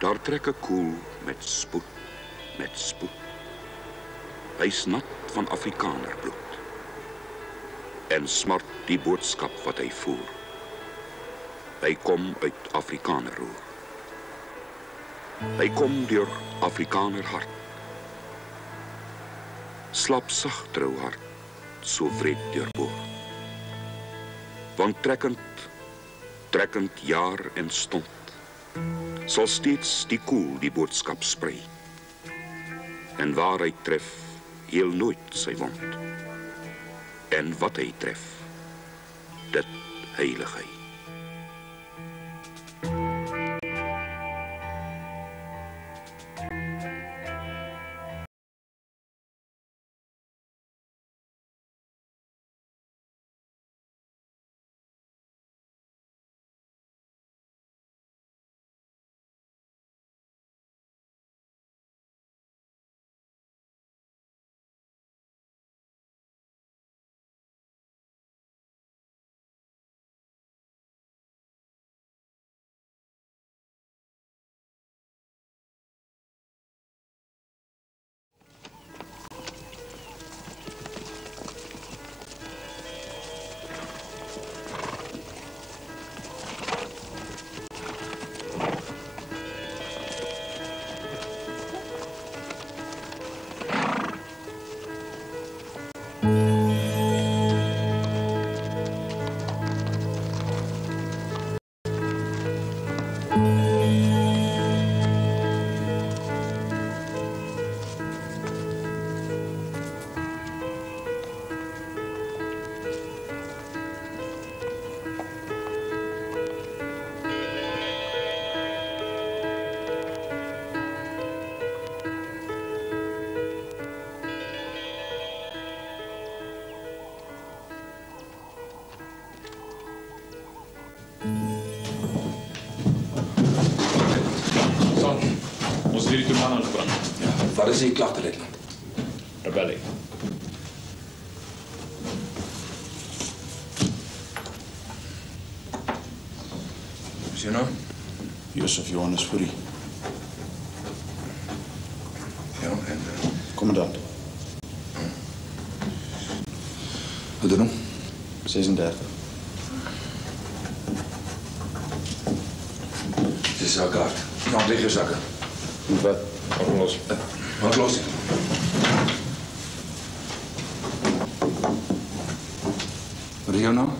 Daar trek 'n koel met spoed. Hy's nat van Afrikanerbloed. En smart die boodskap wat hy voer. Hy kom uit Afrikanerroer. Hy kom deur Afrikanerhart. Slap sag trou hart, so wreed deurboor. Want trekkend jaar en stond, sal steeds die koel die boodskap sprei. En waar hy tref, heel nooit sy wond. En wat hy tref, dit heilig hy. Ons het hierdie toe man aangebring. Ja, wat is die klagte, luitenant? Rebellie. Is jou naam? Josef Johannes Fourie. Ja, en... Commandant. Wat doen hom? 36. Dit is jou kaart. Maak leeg jou zakken. Moet wat? Maak hem los. Maak los. Wat is jouw naam?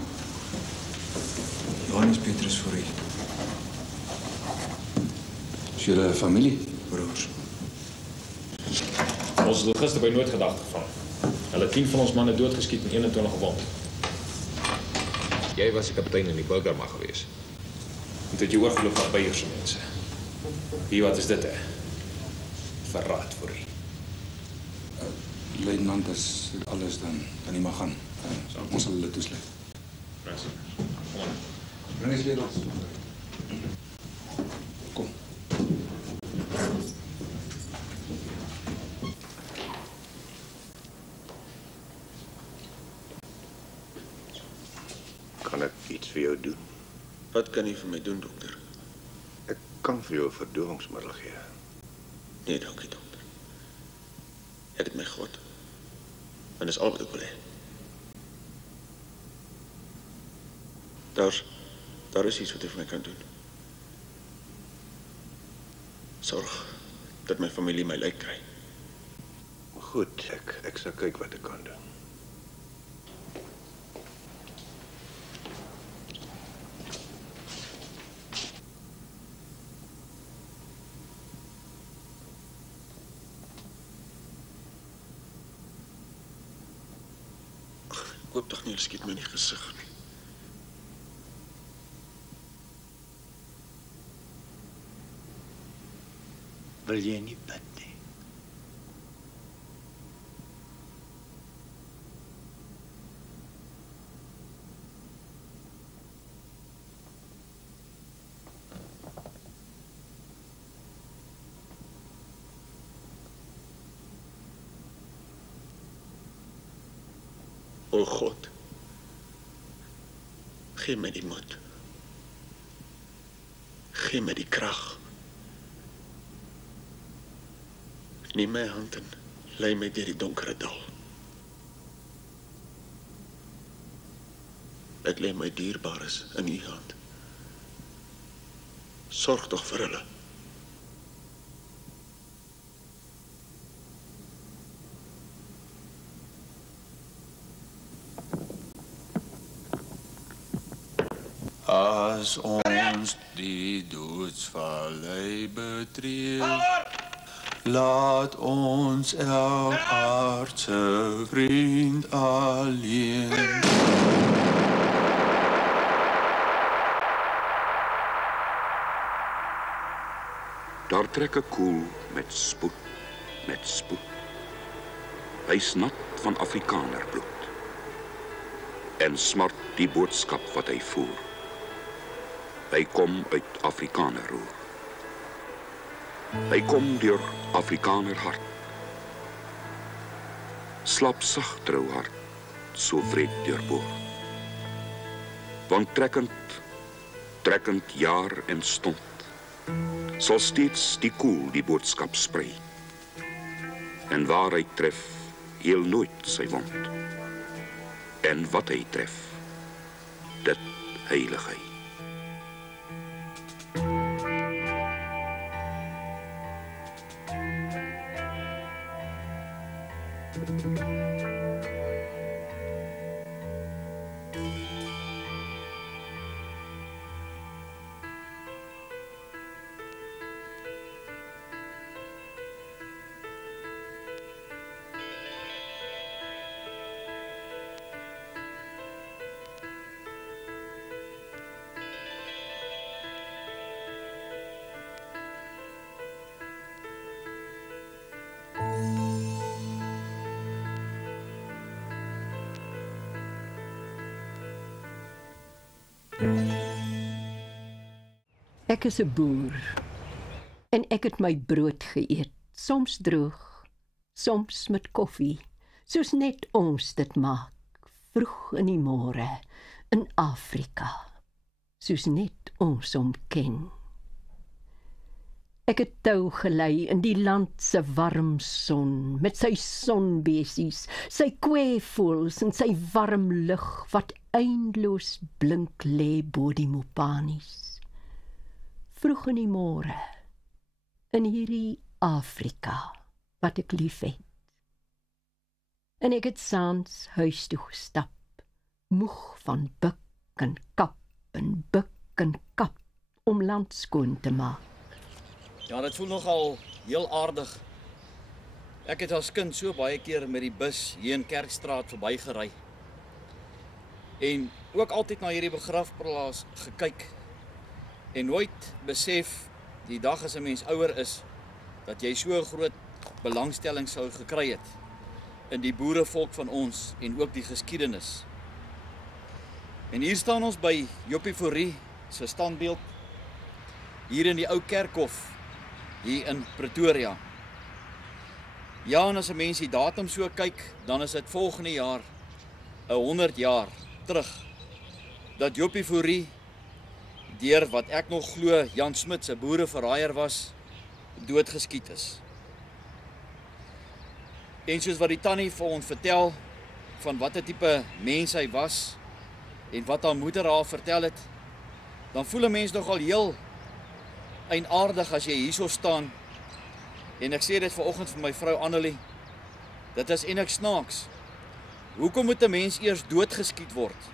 Johannes Petrus Fourie. Is jullie familie? Broers. Ons het gister by noodgedachte gevang. Hulle 10 van ons manne doodgeskiet en 21 gewond. Jy was die kapitein in die burgermag gewees. En toe het jy oorgeloop na Beierse mense. Hier, wat is dit, hè? Verraad voor u. Luitenant, as dit alles dan nie mag gaan. Ons sal hulle toesluit. Kom aan. Bring eens sleutels. Kom. Kan ek iets vir jou doen? Wat kan jy vir my doen, dokter? Ek kan vir jou 'n verdowingsmiddel gee. Nee, dankie, dokter. Ek het my God. En dis al wat ek wil hê. Daar is iets wat jy vir my kan doen. Sorg dat my familie my lijk kry. Goed, ek sal kyk wat ek kan doen. Ek hoop tog nie hulle skiet my in die gesig nie. Wil jy nie bid nie? O God, gee my die moed. Gee my die krag Neem my hand en lei my deur die donkere dal. Ek lê my dierbares in u hand. Sorg tog vir hulle. As ons die doodsvallei betree, laat ons elk aardse vriend alleen. Daar trek 'n koel met spoed, met spoed. Hy's nat van Afrikanerbloed. En smart die boodskap wat hy voer. Hy kom uit Afrikanerroer. Hy kom deur Afrikanerhart. Slap sag trou hart, so wreed deurboor. Want trekkend jaar en stond, sal steeds die koel die boodskap sprei. En waar hy tref, heel nooit sy wond. En wat hy tref, dit heilig hy. Ek is 'n boer en ek het my brood geëet, soms droog, soms met koffie, soos net ons dit maak, vroeg in die môre in Afrika, soos net ons hom ken. Ek het tou gelei in die land se warm son, met sy sonbesies, sy kweevoëls en sy warm lug wat eindeloos blink lê bo die Mopanies. Vroeg in die môre, in hierdie Afrika, wat ek lief het. En ek het saans huis toe gestap, moeg van buk en kap en buk en kap, om land skoon te maak. Ja, dit voel nogal heel aardig. Ek het as kind so baie keer met die bus hier in Kerkstraat verbygery. En ook altyd na hierdie begrafplaas gekyk. En nooit besef, die dag as 'n mens ouer is, dat jy so 'n groot belangstelling sou gekry het in die boerevolk van ons en ook die geskiedenis. En hier staan ons by Joppie Fourie se standbeeld, hier in die ou kerkhof, hier in Pretoria. Ja, en as 'n mens die datum so kyk, dan is dit volgende jaar, 100 jaar terug, dat Joppie Fourie, deur wat ek nog glo Jan Smit se boereverraaier was, doodgeskiet is. En soos wat die tannie vir ons vertel, van watter tipe mens hy was, en wat haar moeder haar vertel het, dan voel 'n mens nogal heel eienaardig as jy hierso staan, en ek sê dit vanoggend vir my vrou Annelie, dit is eintlik snaaks. Hoekom moet 'n mens eers doodgeskiet word?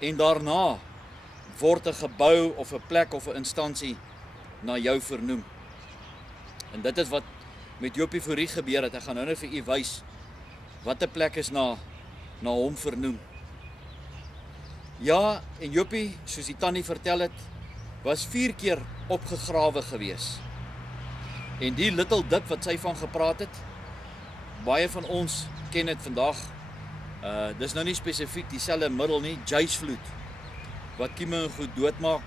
En daarna word 'n gebou of 'n plek of 'n instansie na jou vernoem. En dit is wat met Joppie Fourie gebeur het. Ek gaan nou net vir u wys wat 'n plek is na hom vernoem. Ja, en Joppie, soos die tannie vertel het, was 4 keer opgegrawe gewees. En die Little Dip wat sy van gepraat het, baie van ons ken dit vandag. Dis nou nie spesifiek dieselfde middel nie, Jysvloed, wat kieme en goed doodmaak.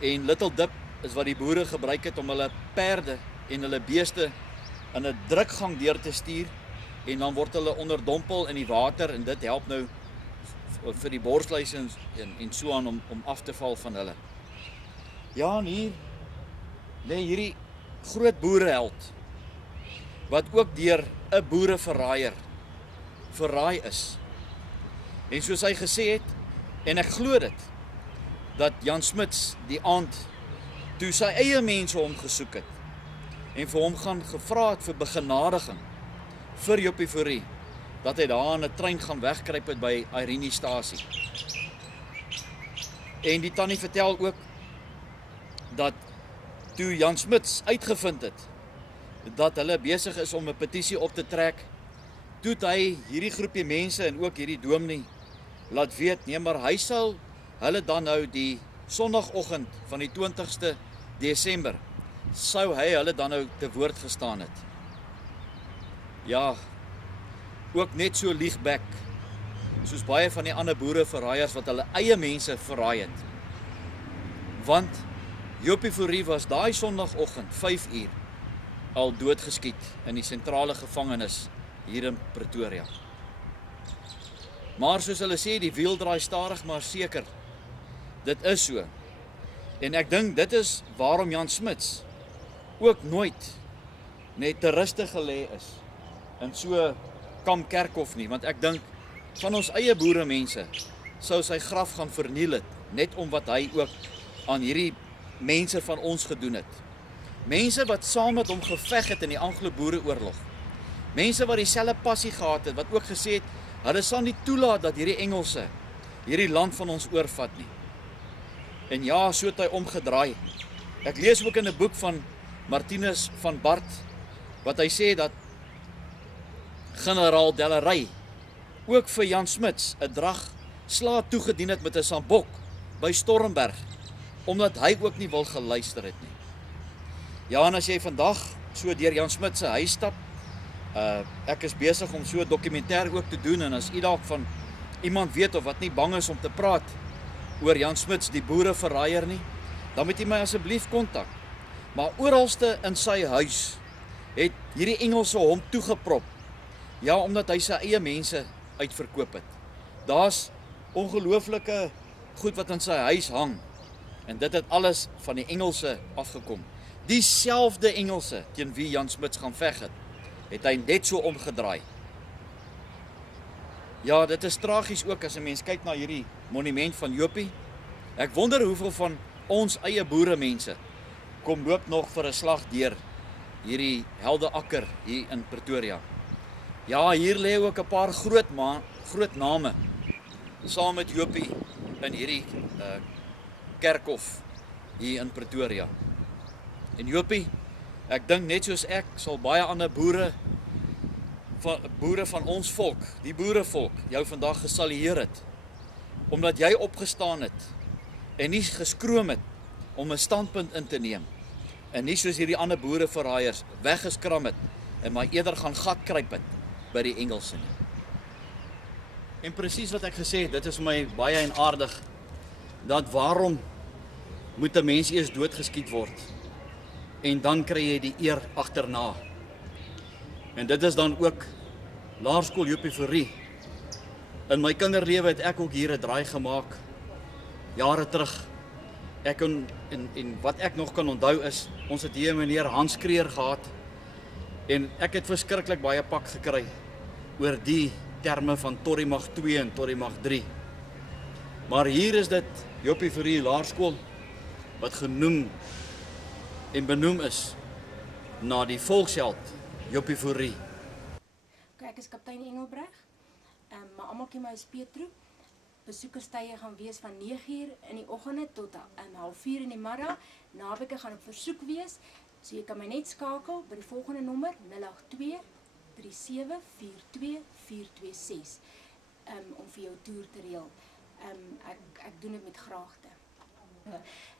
En Little Dip is wat die boere gebruik het om hulle perde en hulle beeste in 'n drukgang deur te stuur, en dan word hulle onderdompel in die water, en dit help nou vir die borsluis en so aan om af te val van hulle. Ja, en hier lê hierdie groot boereheld, wat ook deur 'n boereverraaier verraai is. En soos hy gesê het, en ek glo dit, dat Jan Smuts die aand toe sy eie mense hom gesoek het en vir hom gaan gevra het vir begenadiging vir Joppie Fourie, dat hy daar in 'n trein gaan wegkruip het by Irene-stasie. En die tannie vertel ook dat toe Jan Smuts uitgevind het dat hulle besig is om 'n petisie op te trek, toe het hy hierdie groepie mense en ook hierdie dominee laat weet, nee, maar hy sal hulle dan nou die Sondagoggend van die 20ste Desember sou hy hulle dan nou te woord gestaan het. Ja, ook net so liegbek, soos baie van die ander boereverraaiers wat hulle eie mense verraai het. Want Joppie Fourie was daai Sondagoggend 5 uur al doodgeskiet in die sentrale gevangenis hier in Pretoria. Maar soos hulle sê, die wiel draai stadig maar seker. Dit is so. En ek dink dit is waarom Jan Smuts ook nooit net te rustig gelê is in so Kamp Kerkhof nie, want ek dink van ons eie boeremense sou sy graf gaan verniel het, net om wat hy ook aan hierdie mense van ons gedoen het. Mense wat saam met hom geveg het in die Anglo-Boereoorlog. Mense wat dieselfde passie gehad het, wat ook gesê het, hulle sal nie toelaat dat hierdie Engelse hierdie land van ons oorvat nie. En ja, so het hy omgedraai. Ek lees ook in 'n boek van Martinus van Bart, wat hy sê dat generaal Dellery ook vir Jan Smuts 'n drag slaag toegedien het met 'n sambok by Stormberg, omdat hy ook nie wil geluister het nie. Ja, en as jy vandag so deur Jan Smuts se huis stap, ek is besig om so 'n dokumentêr ook te doen, en as u dalk van iemand weet of wat nie bang is om te praat oor Jan Smuts, die boereverraaier nie, dan moet jy my asseblief kontak. Maar oralste in sy huis het hierdie Engelse hom toegeprop. Ja, omdat hy sy eie mense uitverkoop het. Daar's ongelooflike goed wat in sy huis hang. En dit het alles van die Engelse afgekom. Dieselfde Engelse teen wie Jan Smuts gaan veg het hy net so omgedraai. Ja, dit is tragies ook as 'n mens kyk na hierdie monument van Joppie. Ek wonder hoeveel van ons eie boeremense kom loop nog vir 'n slag deur hierdie Heldeakker hier in Pretoria. Ja, hier lê ook 'n paar groot name saam met Joppie in hierdie kerkhof hier in Pretoria. En Joppie, ek dink net soos ek, sal baie ander boere van ons volk, die boerevolk, jou vandag gesalueer het, omdat jy opgestaan het en nie geskroom het om 'n standpunt in te neem, en nie soos hierdie ander boereverraaiers weggeskram het en maar eerder gaan gat kruip het by die Engelse nie. En presies wat ek gesê het, dit is vir my baie en aardig, dat waarom moet 'n mens eers doodgeskiet word en dan kry jy die eer agterna. En dit is dan ook Laerskool Joppie Fourie. In my kinderlewe het ek ook hier 'n draai gemaak, jare terug. En wat ek nog kan onthou is, ons het hier meneer Hans Kreer gehad, en ek het verskriklik baie pak gekry oor die terme van Torrimag 2 en Torrimag 3. Maar hier is dit Joppie Fourie Laerskool, wat genoem en benoem is na die volksheld Joppie Fourie. Ek is kaptein Engelbreg, maar almal ken my as Petro. Besoekerstye gaan wees van 9 uur in die oggende tot 4:30 in die middag. Naweke gaan op versoek wees, so jy kan my net skakel by die volgende nommer 082 37 42 426 om vir jou toer te reël. Ek doen dit met graagte.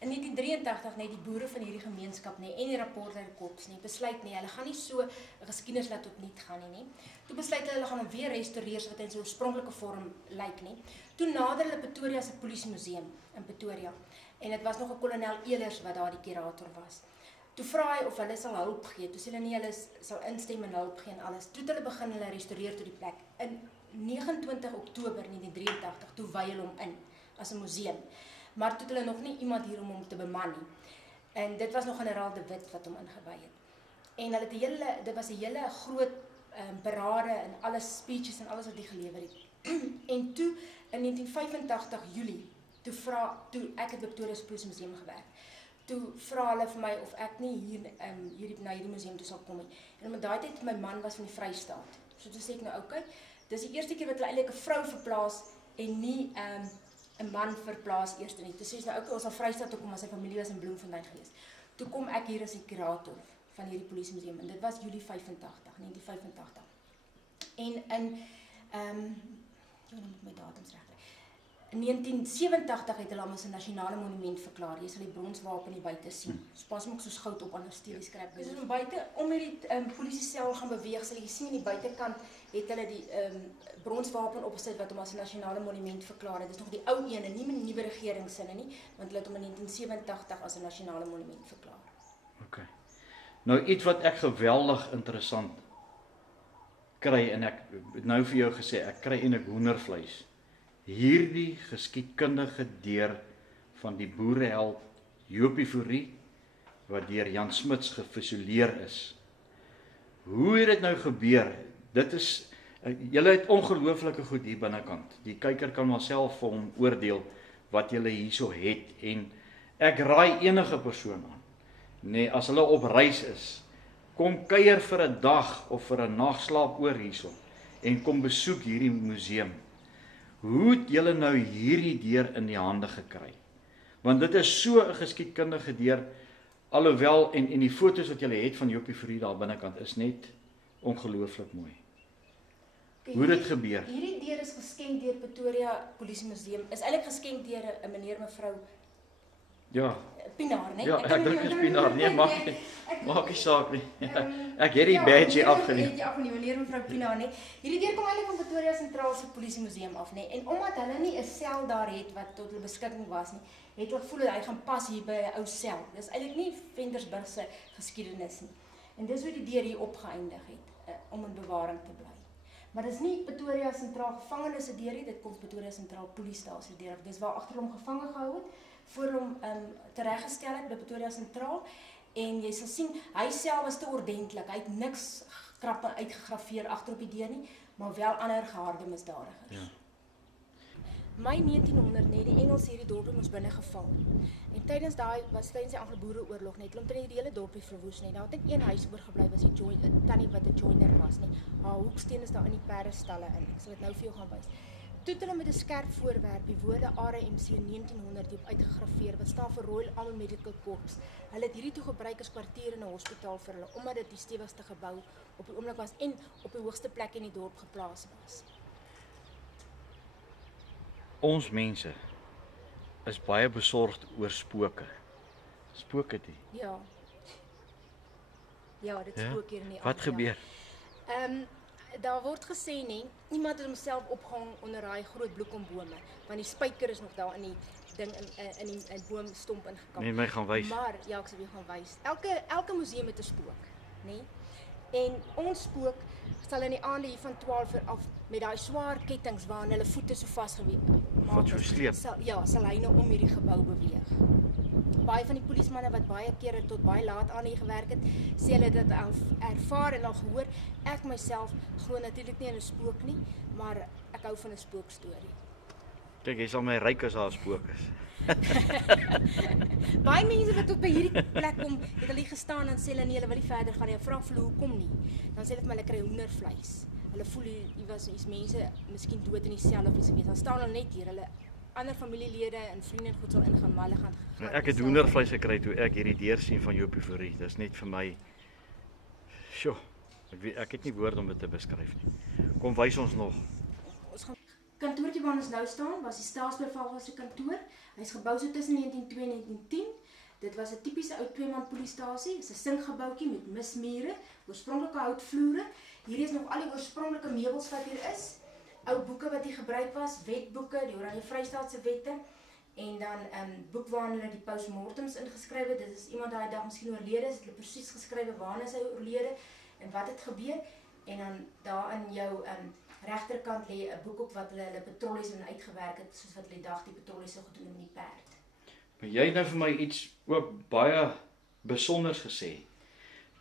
In 1983 net die boere van hierdie gemeenskap en die rapportleiderkorps besluit hulle gaan nie so 'n geskiedenis laat opnuut gaan nie. Toe besluit hulle gaan hom weer restaureer sodat hy in sy oorspronklike vorm lyk nie. Toe nader hulle Pretoria se polisiemuseum in Pretoria, en dit was nog 'n kolonel Elers wat daar die kurator was. Toe vra hy of hulle sal hulp gee. Toe sê hulle nee, hulle sal instem en hulp gee en alles. Toe hulle begin hulle restaureer tot die plek. In 29 Oktober 1983 toe wy hulle hom in as 'n museum. Maar toe het hulle nog nie iemand hier om hom te beman nie. En dit was nog generaal De Wit wat hom ingewy het. En hulle het dit was 'n hele groot berade en alles speeches en alles wat die gelewer het. En toe in 1985 Julie, toe ek het by Pretoria Polisie Museum gewerk. Toe vra hulle vir my of ek nie hier na hierdie museum toe sal kom nie. En met daai tyd my man was van die Vrystaat. So toe sê ek nou okay, dis die eerste keer wat hulle eintlik 'n vrou verplaas en nie 'n man verplaas eers nie. Toe sê sy nou okay, ons sal Vrystaat toe kom as sy familie was in Bloemfontein gewees. Toe kom ek hier as die kurator van hierdie Polisie Museum en dit was Julie 1985. En in nou moet my datums reg kry. In 1987 het hulle hom as 'n nasionale monument verklaar. Jy sal die bronswapen hier buite sien. Pas ook soos goud op ander steelies skryf. Dis om buite om hierdie polisiesel gaan beweeg, sal jy sien aan die buitekant het hulle die bronswapen opgesit wat hom as 'n nasionale monument verklaar het. Dis nog die ou een en nie met die nuwe regeringssinne nie, want hulle het hom in 1987 as 'n nasionale monument verklaar. OK. Nou iets wat ek geweldig interessant kry en ek het nou vir jou gesê, ek kry eintlik hoendervleis. Hierdie geskiedkundige deur van die boereheld Jopie Fourie, wat deur Jan Smuts gefusioleer is. Hoe het dit nou gebeur? Dit is, julle het ongelooflike goed hier binnekant. Die kyker kan maar self vir hom oordeel wat julle hierso het. En ek raai enige persoon aan, nee, as hulle op reis is, kom kuier vir 'n dag of vir 'n nagslaap oor hierso en kom besoek hierdie museum. Hoe het julle nou hierdie deur in die hande gekry? Want dit is so 'n geskiedkundige deur, alhoewel en die foto's wat julle het van Jopie Fourie daar binnekant is net ongelooflik mooi. Hoe het dit gebeur? Hierdie deur is geskenk deur Pretoria Polisie Museum. Is eintlik geskenk deur 'n meneer mevrou Ja. Pinaar, né? Ja, ek dink is Pinaar. Nee, maak nie saak nie. Ek het die badge afgeneem. Ja, afgeneem, meneer mevrou Pinaar, né? Hierdie deur kom eintlik van Pretoria Sentraal se Polisie Museum af, né? En omdat hulle nie 'n sel daar het wat tot hulle beskikking was nie, het hulle gevoel dat hy gaan pas hier by 'n ou sel. Dis eintlik nie Ventersburg se geskiedenis nie. En dis hoe die deur hier opgeëindig het om in bewaring te bly. Maar dis nie Pretoria Sentraal gevangenes se deur nie, dit kom Pretoria Sentraal Polisiestasie deur. Dis waar agter hom gevange gehou het voor hom tereggestel het by Pretoria Sentraal. En jy sal sien, hy self was te ordentlik. Hy het niks krappe uitgegraveer agter op die deur nie, maar wel ander geharde misdadigers. Ja. Mei 1900 net die Engels hierdie dorpie moes binne geval. En tydens die Anglo-Boereoorlog net omtrent die hele dorpie verwoes net. Daar het net een huis oorgebly was die tannie wat 'n joiner was nie. Haar hoeksteen is daar in die perdestalle in. Ek sal dit nou vir jou gaan wys. Toe het hulle met 'n skerp voorwerp die woorde RAMC 1900 hierop uitgegraveer wat staan vir Royal Army Medical Corps. Hulle het hierdie toe gebruik as kwartier in 'n hospitaal vir hulle omdat dit die stewigste gebou op die oomblik was en op die hoogste plek in die dorp geplaas was. Ons mense is baie besorgd oor spooke. Spooke dit. Ja. Ja, dit spook hier in die Wat gebeur? Daar word gesê nie, iemand het homself opgehang onder daai groot bloekombome, want die spyker is nog daar in die ding in die boomstomp ingekamp. Nee, my gaan wys. Maar ja, ek sal weer gaan wys. Elke museum het 'n spook, nê? En ons spook sal in die aande hier van 12 uur af met daai swaar kettinge waaraan hulle voete so vasgewees Wat so sleep. Sal hy nou om hierdie gebou beweeg. Baie van die polismanne wat baie kere tot baie laat aan hier gewerk het, sê hulle dit ervaar en al gehoor. Ek myself glo natuurlik nie in 'n spook nie, maar ek hou van 'n spookstorie. Kyk, jy sal my ryk as daar 'n spook is. Baie mense wat tot by hierdie plek kom, het hulle gestaan en sê hulle nee, hulle wil nie verder gaan nie. Ek vra hulle hoekom nie. Dan sê hulle vir my hulle kry hoendervleis. Hulle voel hier was mense miskien dood in die sel of iets gewees. Dan staan hulle net hier. Hulle ander familielede en vriende en goed sal ingaan, maar hulle gaan. Ek het hoendervleis gekry toe ek hierdie deur sien van Jopie Fourie. Dis net vir my. Sjoe. Ek het nie woorde om dit te beskryf nie. Kom wys ons nog. Ons gaan kantoortjie waar ons nou staan, was die staatsbevel se kantoor. Hy's gebou so tussen 1902 en 1910. Dit was 'n tipiese ou twee-man polisiestasie, 'n sinkgebouetjie met mismure, oorspronklike houtvloere. Hier is nog al die oorspronklike meubels wat hier is. Ou boeke wat hier gebruik was, wetboeke, die Oranje Vrystaatse wette en dan 'n boek waarin hulle die postmortems ingeskryf het. Dit is iemand daai dag miskien oorlede is, hulle presies geskrywe wanneer hy oorlede en wat het gebeur. En dan daar in jou regterkant lê 'n boek op wat hulle patrollies in uitgewerk het, soos wat hulle die dag die patrollies sou gedoen met die perd. Maar jy het nou vir my iets ook baie besonders gesê.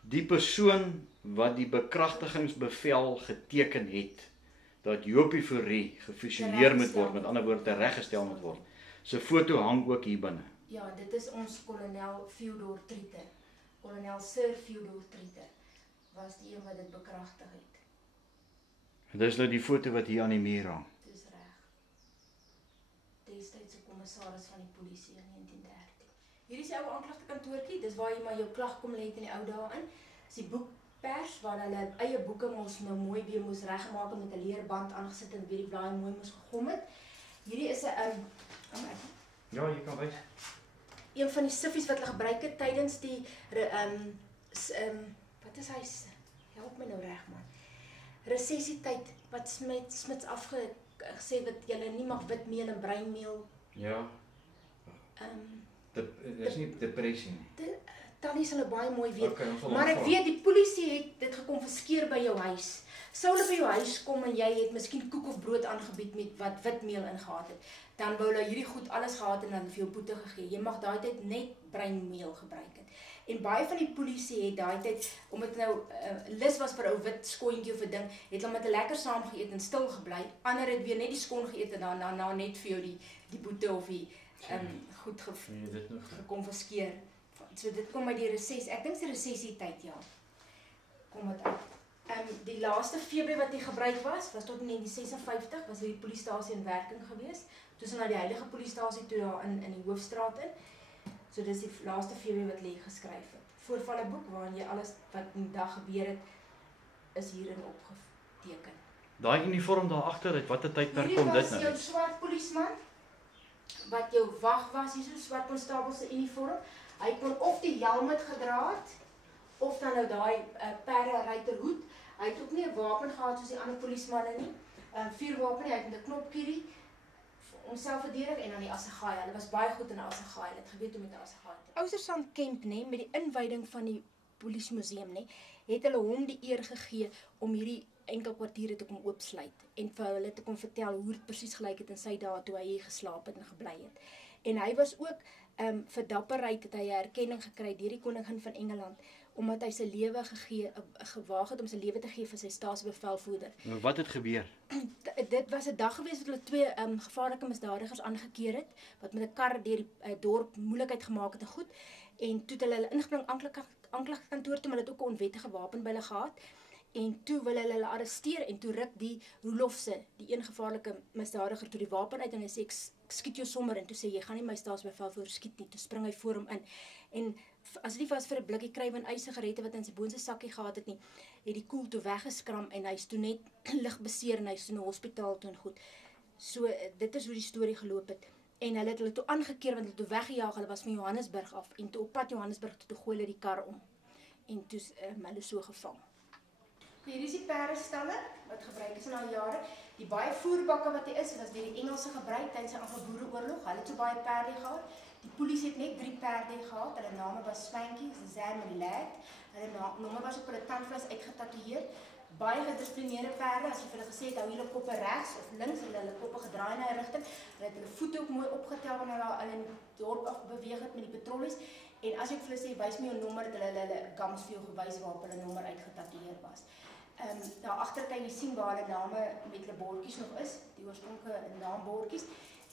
Die persoon wat die bekragtigingsbevel geteken het, dat Jopie Fourie gefusioneer moet word, met ander woorde reggestel moet word. Sy foto hang ook hier binne. Ja, dit is ons kolonel Theodor Trieter. Kolonel Sir Theodor Trieter was die een wat dit bekragtig het. En dis nou die foto wat hier aan die muur hang. Dis reg. Destydse kommissaris van die polisie in 1913. Hier is die ou aanklagtekantoortjie, dis waar jy maar jou klag kom lê in die ou dae in. Dis die boekpers waar hulle eie boeke mos nou mooi weer moes reggemaak en met 'n leerband aangesit en weer die blaai mooi moes gegom het. Hierdie is 'n Ja, jy kan wys. Een van die siffies wat hulle gebruik het tydens die wat is hy? Help my nou reg man. Resessietyd wat Smits afgesê wat jy nie mag witmeel en breinmeel. Ja. Dis nie depressie nie. Tannie sal baie mooi weet. Okay, maar ek weet die polisie het dit gekonfiskeer by jou huis. Sou hulle by jou huis kom en jy het miskien koek of brood aangebied met wat witmeel ingehaat het, dan wou hulle hierdie goed alles gehad en dan vir jou boete gegee. Jy mag daai tyd net breinmeel gebruik het. En baie van die polisie het daai tyd, omdat nou lus was vir 'n ou wit skoentjie of 'n ding, het hulle met 'n lekker saam geëet en stil gebly. Ander het weer net die skoon geëet en dan net vir jou die boete of die goed gekonfiskeer. So dit kom uit die reses. Ek dink die resessietyd ja. Kom dit uit. Die laaste feebie wat hier gebruik was tot 1956 was hierdie polisiestasie in werking gewees. Toe is na die heilige polisiestasie toe daar in die Hoofstraat in. So dis die laaste feebie wat lê geskryf het. Voorvalle boek waarin jy alles wat in die dag gebeur het is hierin opgeteken. Daai uniform daar agter, uit watter tydperk kom dit nou? Hierdie was jou swart polisieman wat jou wag was, hier so swart konstabel se uniform. Hy kon of die helm het gedra het of dan nou daai perderuiterhoed. Hy het ook nie 'n wapen gehad soos die ander polisiemanne nie. Vuurwapen, hy het met 'n knopkierie homself verdedig en dan die assegaai. Hulle was baie goed in 'n assegaai. Hulle het geweet hoe met 'n assegaai. Ousersand Kemp nê, met die inwyding van die polisiemuseum nê, het hulle hom die eer gegee om hierdie enkelkwartiere te kom oopsluit en vir hulle te kom vertel hoe dit presies gelyk het in sy dae toe hy hier geslaap het en gebly het. En hy was ook vir dapperheid het hy 'n erkenning gekry deur die koningin van Engeland omdat hy sy lewe gewaag het om sy lewe te gee vir sy staatsbevelvoerder. Maar wat het gebeur? Dit was 'n dag gewees wat hulle twee gevaarlike misdadigers aangekeer het wat met 'n kar deur die dorp moeilikheid gemaak het en goed. En toe het hulle ingebring aanklagkantoor toe, maar hulle het ook 'n onwettige wapen by hulle gehad. En toe wil hulle arresteer en toe ruk die Roelofse, die een gevaarlike misdadiger, toe die wapen uit en hy sê ek skiet jou sommer en toe sê jy gaan nie my staatsbevelvoerder skiet nie. Toe spring hy voor hom in. En as dit nie was vir 'n blikkie krywen sigarette wat in sy boonste sakkie gehad het nie, het die koel toe weggeskram en hy's toe net lig beseer en hy's toe na hospitaal toe en goed. So dit is hoe die storie geloop het. En hulle het hulle toe aangekeer want hulle toe weggejaag. Hulle was van Johannesburg af en toe op pad Johannesburg toe gooi hulle die kar om. En toe hulle so gevang. Hier is die perdestalle wat gebruik is in al jare. Die baie voerbakke wat hier is, was deur die Engelse gebruik tydens die Anglo-Boereoorlog. Hulle het so baie perde gehad. Die polisie het net 3 perde gehad. Hulle name was Swankie, Zan en Lad. Hulle name was op hulle tandvleis uitgetatoeëer. Baie gedissiplineerde perde, as jy vir hulle gesê het hou julle koppe regs of links, hulle koppe gedraai na 'n rigting. Hulle het hulle voete ook mooi opgetel wanneer hulle in die dorp af beweeg het met die patrollies. En as ek vir hulle sê wys my jou nommer, het hulle gums vir jou gewys waarop hulle nommer uitgetatoeëer was. Daar agter kan jy sien waar hulle name met hulle bordjies nog is, die oorspronklike naambordjies.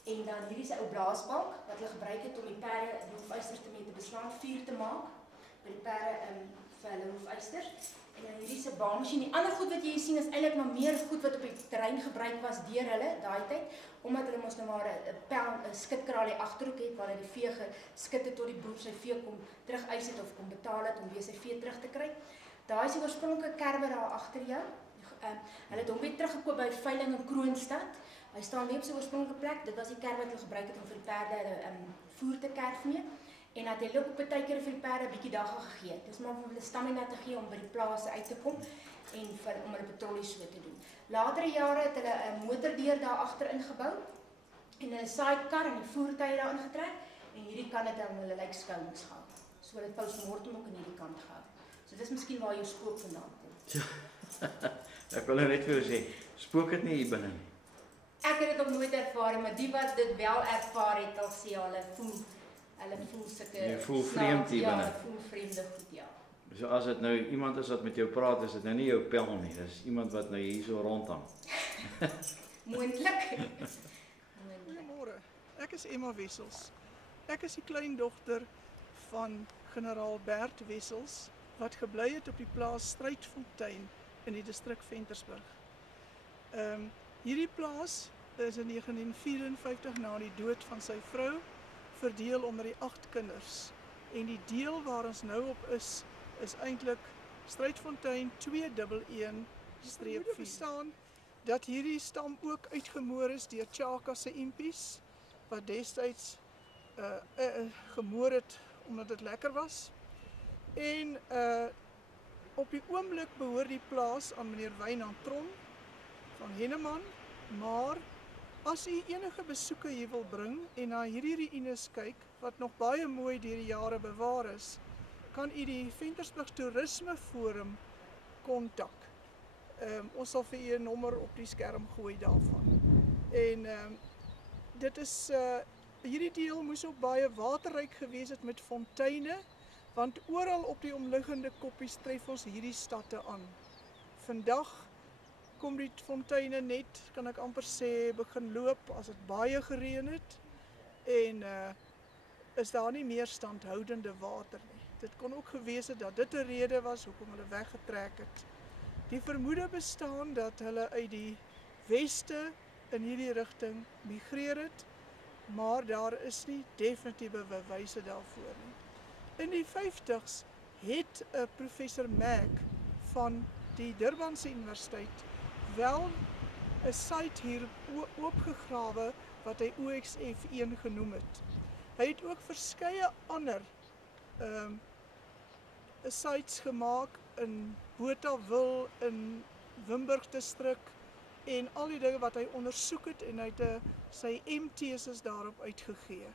En dan hierdie is 'n ou blaasbalk wat hulle gebruik het om die perde die hoefysters mee te beslaan, vuur te maak by die perde vir hulle hoefysters. En dan hierdie is 'n baanmasjien. Die ander goed wat jy hier sien is eintlik maar meer goed wat op die terrein gebruik was deur hulle daai tyd, omdat hulle mos nou maar 'n skitkraal hier agterhoek het waar hulle die vee geskit het tot die boer sy vee kom terug eis het of kom betaal het om weer sy vee terug te kry. Daar is die oorspronklike kerwe daar agter jou. Hulle het hom weer teruggekoop by veiling in Kroonstad. Hy staan nie op sy oorspronklike plek. Dit was die kerwe wat hulle gebruik het om vir die perde voer te kerf mee. En dat hulle ook baie keer vir die perde 'n bietjie dagga gegee. Dis maar om hulle stamina te gee om by die plase uit te kom en om hulle patrollies so te doen. Latere jare het hulle 'n motordeur daar agter ingebou en 'n sidekar en die voertuie daar ingetrek en hierdie kant het dan hulle lijkskouings gehad. So hulle het postmortem ook aan hierdie kant gehad. So dis miskien waar jou spook vandaan kom. Ja. Ek wil net vir jou sê, spook het nie hier binne nie. Ek het dit nog nooit ervaar, maar die wat dit wel ervaar het, al sê hulle voel sulke. Jy voel vreemd hier binne. Ja, hulle voel vreemde goed, ja. So as dit nou iemand is wat met jou praat, is dit nou nie jou pel nie, dis iemand wat nou hier so rondhang. Moontlik. Goeiemôre. Ek is Emma Wessels. Ek is die kleindogter van generaal Bert Wessels wat gebly het op die plaas Strydfontein in die distrik Ventersburg. Hierdie plaas is in 1954 na die dood van sy vrou verdeel onder die 8 kinders. En die deel waar ons nou op is eintlik Strydfontein 211-4. Verstaan dat hierdie stam ook uitgemoor is deur Chaka se impies wat destyds gemoor het omdat dit lekker was. En op die oomblik behoort die plaas aan meneer Wynand Tron van Henneman, maar as u enige besoeke hier wil bring en na hierdie ruïnes kyk wat nog baie mooi deur die jare bewaar is, kan u die Ventersburg Toerisme Forum kontak. Ons sal vir u 'n nommer op die skerm gooi daarvan. En dit is hierdie deel moes ook baie waterryk gewees het met fonteine, want oral op die omliggende koppies tref ons hierdie stadte aan. Vandag kom die fonteine net, kan ek amper sê, begin loop as dit baie gereën het en is daar nie meer standhoudende water nie. Dit kon ook gewees het dat dit 'n rede was hoekom hulle weggetrek het. Die vermoede bestaan dat hulle uit die weste in hierdie rigting migreer het, maar daar is nie definitiewe bewyse daarvoor nie. In die 50s het professor Mack van die Durbanse Universiteit wel 'n site hier oopgegrawe wat hy OXF1 genoem het. Hy het ook verskeie ander sites gemaak in Botawil, in Wimburg distrik en al die dinge wat hy ondersoek het en hy het sy M-teses daarop uitgegee.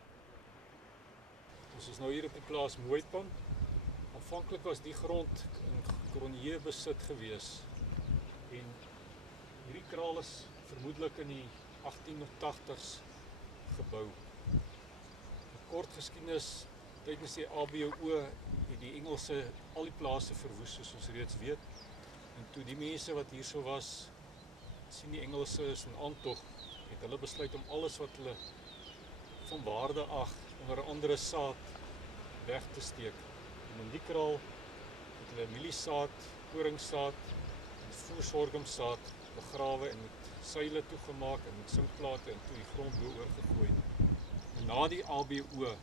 Ons is nou hier op die plaas Mooipan. Aanvanklik was die grond in Cronje besit gewees en hierdie kraal is vermoedelik in die 1880s gebou. 'n Kort geskiedenis tydens die ABO het die Engelse al die plase verwoes soos ons reeds weet. En toe die mense wat hierso was, sien die Engelse is in aantog, het hulle besluit om alles wat hulle van waarde ag onder 'n andere saad weg te steek. En in die kraal het hulle mieliesaad, koringsaad en voorsorgumsaad begrawe en met seile toegemaak en met sinkplate en toe die grond bo-oor gegooi. En na die ABO,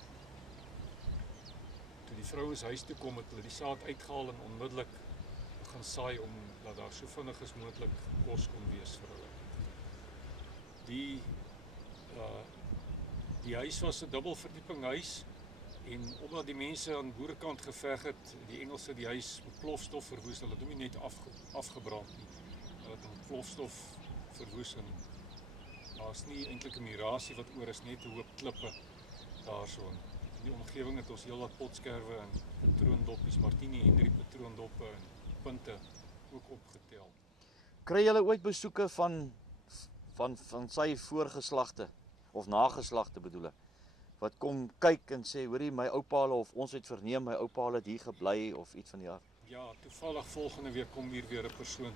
toe die vrouens huis toe kom, het hulle die saad uitgehaal en onmiddellik begin saai omdat daar so vinnig as moontlik kos kon wees vir hulle. Die huis was 'n dubbelverdieping huis en omdat die mense aan boerekant geveg het, die Engelse die huis met plofstof verwoes, hulle het hom nie net afgebrand nie. Hulle het met plofstof verwoes en daar's nie eintlik 'n mirasie wat oor is, net 'n hoop klippe daarso. In die omgewing het ons heel wat potskerwe en patroondoppies, Martini Henry patroondoppe en punte ook opgetel. Kry julle ooit besoeke van sy voorgeslagte of nageslagte bedoel ek, wat kom kyk en sê hoorie my oupa of ons het verneem my oupa het hier gebly of iets van die aard? Ja, toevallig volgende week kom hier weer 'n persoon.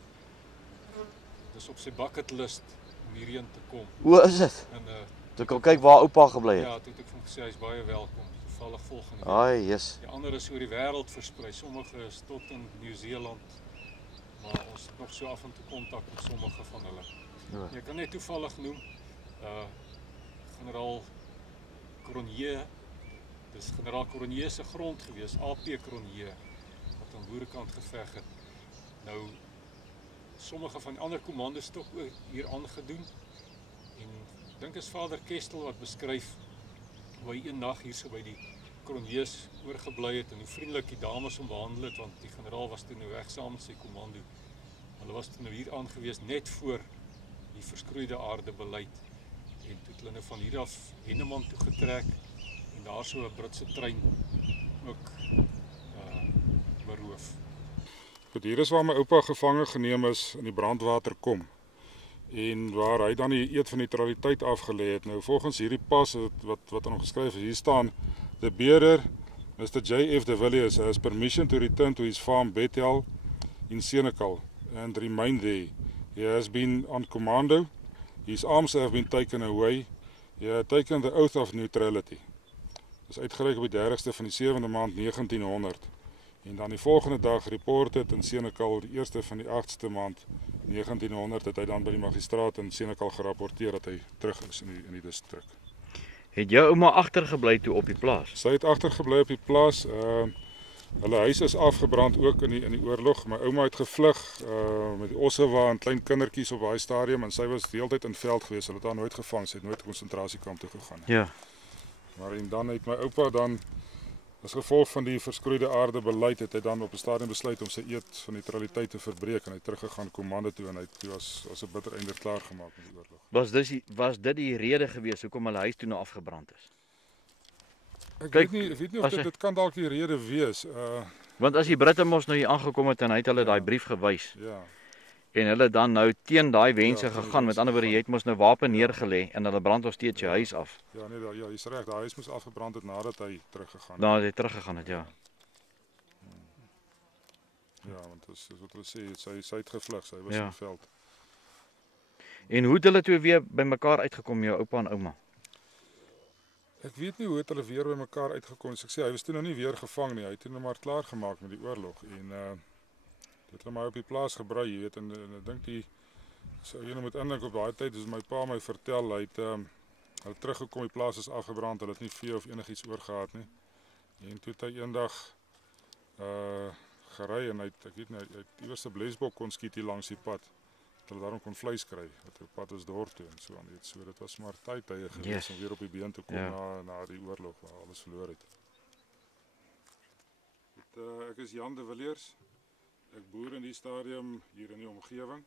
Dis op sy bucket list om hierheen te kom. O, is dit? En toe kom kyk waar oupa gebly het. Ja, toe het ek van gesê hy's baie welkom. Toevallig volgende week. Ai, yes. Die ander is oor die wêreld versprei. Sommige is tot in Nieu-Seeland. Maar ons het nog so af en toe kontak met sommige van hulle. Ja. Jy kan net toevallig noem generaal Cronje. Dis generaal Cronje se grond gewees, AP Cronje, wat aan boerekant geveg het. Nou sommige van die ander kommandos tog ook hier aangedoen. En ek dink is Vader Kestel wat beskryf hoe hy een nag hier so by die Cronjes oorgebly het en hoe vriendelik die dames hom behandel het, want die generaal was toe nou weg saam met sy kommando. Hulle was toe nou hier aangewees net voor die verskroeide aarde beleid. En toe het hulle nou van hier af Henneman toe getrek en daar so 'n Britse trein ook beroof. Goed, hier is waar my oupa gevange geneem is in die Brandwaterkom en waar hy dan die eed van neutraliteit afgelê het. Nou volgens hierdie pas wat aan hom geskryf is, hier staan: The bearer Mr. J.F. de Villiers has permission to return to his farm Bethel in Senekal and remain there. He has been on commando. His arms have been taken away. He had taken the oath of neutrality. Dit is uitgereik op die 30ste van die 7de maand 1900. En dan die volgende dag report het in Senekal, die 1ste van die 8ste maand 1900, het hy dan by die magistraat in Senekal gerapporteer dat hy terug is in die distrik. Het jou ouma agtergebly toe op die plaas? Sy het agtergebly op die plaas. Hulle huis is afgebrand ook in die oorlog. My ouma het gevlug met die ossewa en klein kindertjies op daai stadium en sy was die hele tyd in veld gewees. Hulle het haar nooit gevang, sy het nooit konsentrasiekamp toe gegaan nie. Ja. Maar en dan het my oupa dan as gevolg van die verskroeide aarde beleid het hy dan op 'n stadium besluit om sy eed van neutraliteit te verbreek en hy teruggegaan komando toe en hy was as 'n bitter einde klaar gemaak met die oorlog. Was dit die rede gewees hoekom hulle huis toe nou afgebrand is? Ek weet nie of dit kan dalk die rede wees. Want as die Britte mos nou hier aangekom het en hy het hulle daai brief gewys. Ja. En hulle dan nou teen daai wense gegaan. Met ander woorde, jy het mos nou wapen neergelê en hulle brand nog steeds jou huis af. Ja, nee, ja, jy's reg. Daai huis moes afgebrand het nadat hy teruggegaan het. Nadat hy teruggegaan het, ja. Ja, want dis wat hulle sê, sy het gevlug, sy was in die veld. En hoe het hulle toe weer bymekaar uitgekom, jou oupa en ouma? Ek weet nie hoe het hulle weer bymekaar uitgekom. As ek sê, hy was toe nog nie weer gevang nie. Hy het toe nog maar klaar gemaak met die oorlog en dit hulle maar op die plaas gebrei, jy weet, en ek dink so jy moet indink op daai tyd, as my pa my vertel, hy het teruggekom, die plaas is afgebrand, hulle het nie vee of enigiets oorgehad nie. En toe het hy eendag gery en hy het iewers 'n blesbok kon skiet hier langs die pad. Dat hulle daarom kon vleis kry, dat die pad is dorp toe en so aan dit. So dit was maar tye gewees om weer op die been te kom na die oorlog waar alles verloor het. Ek is Jan de Villiers. Ek boer in die stadium hier in die omgewing.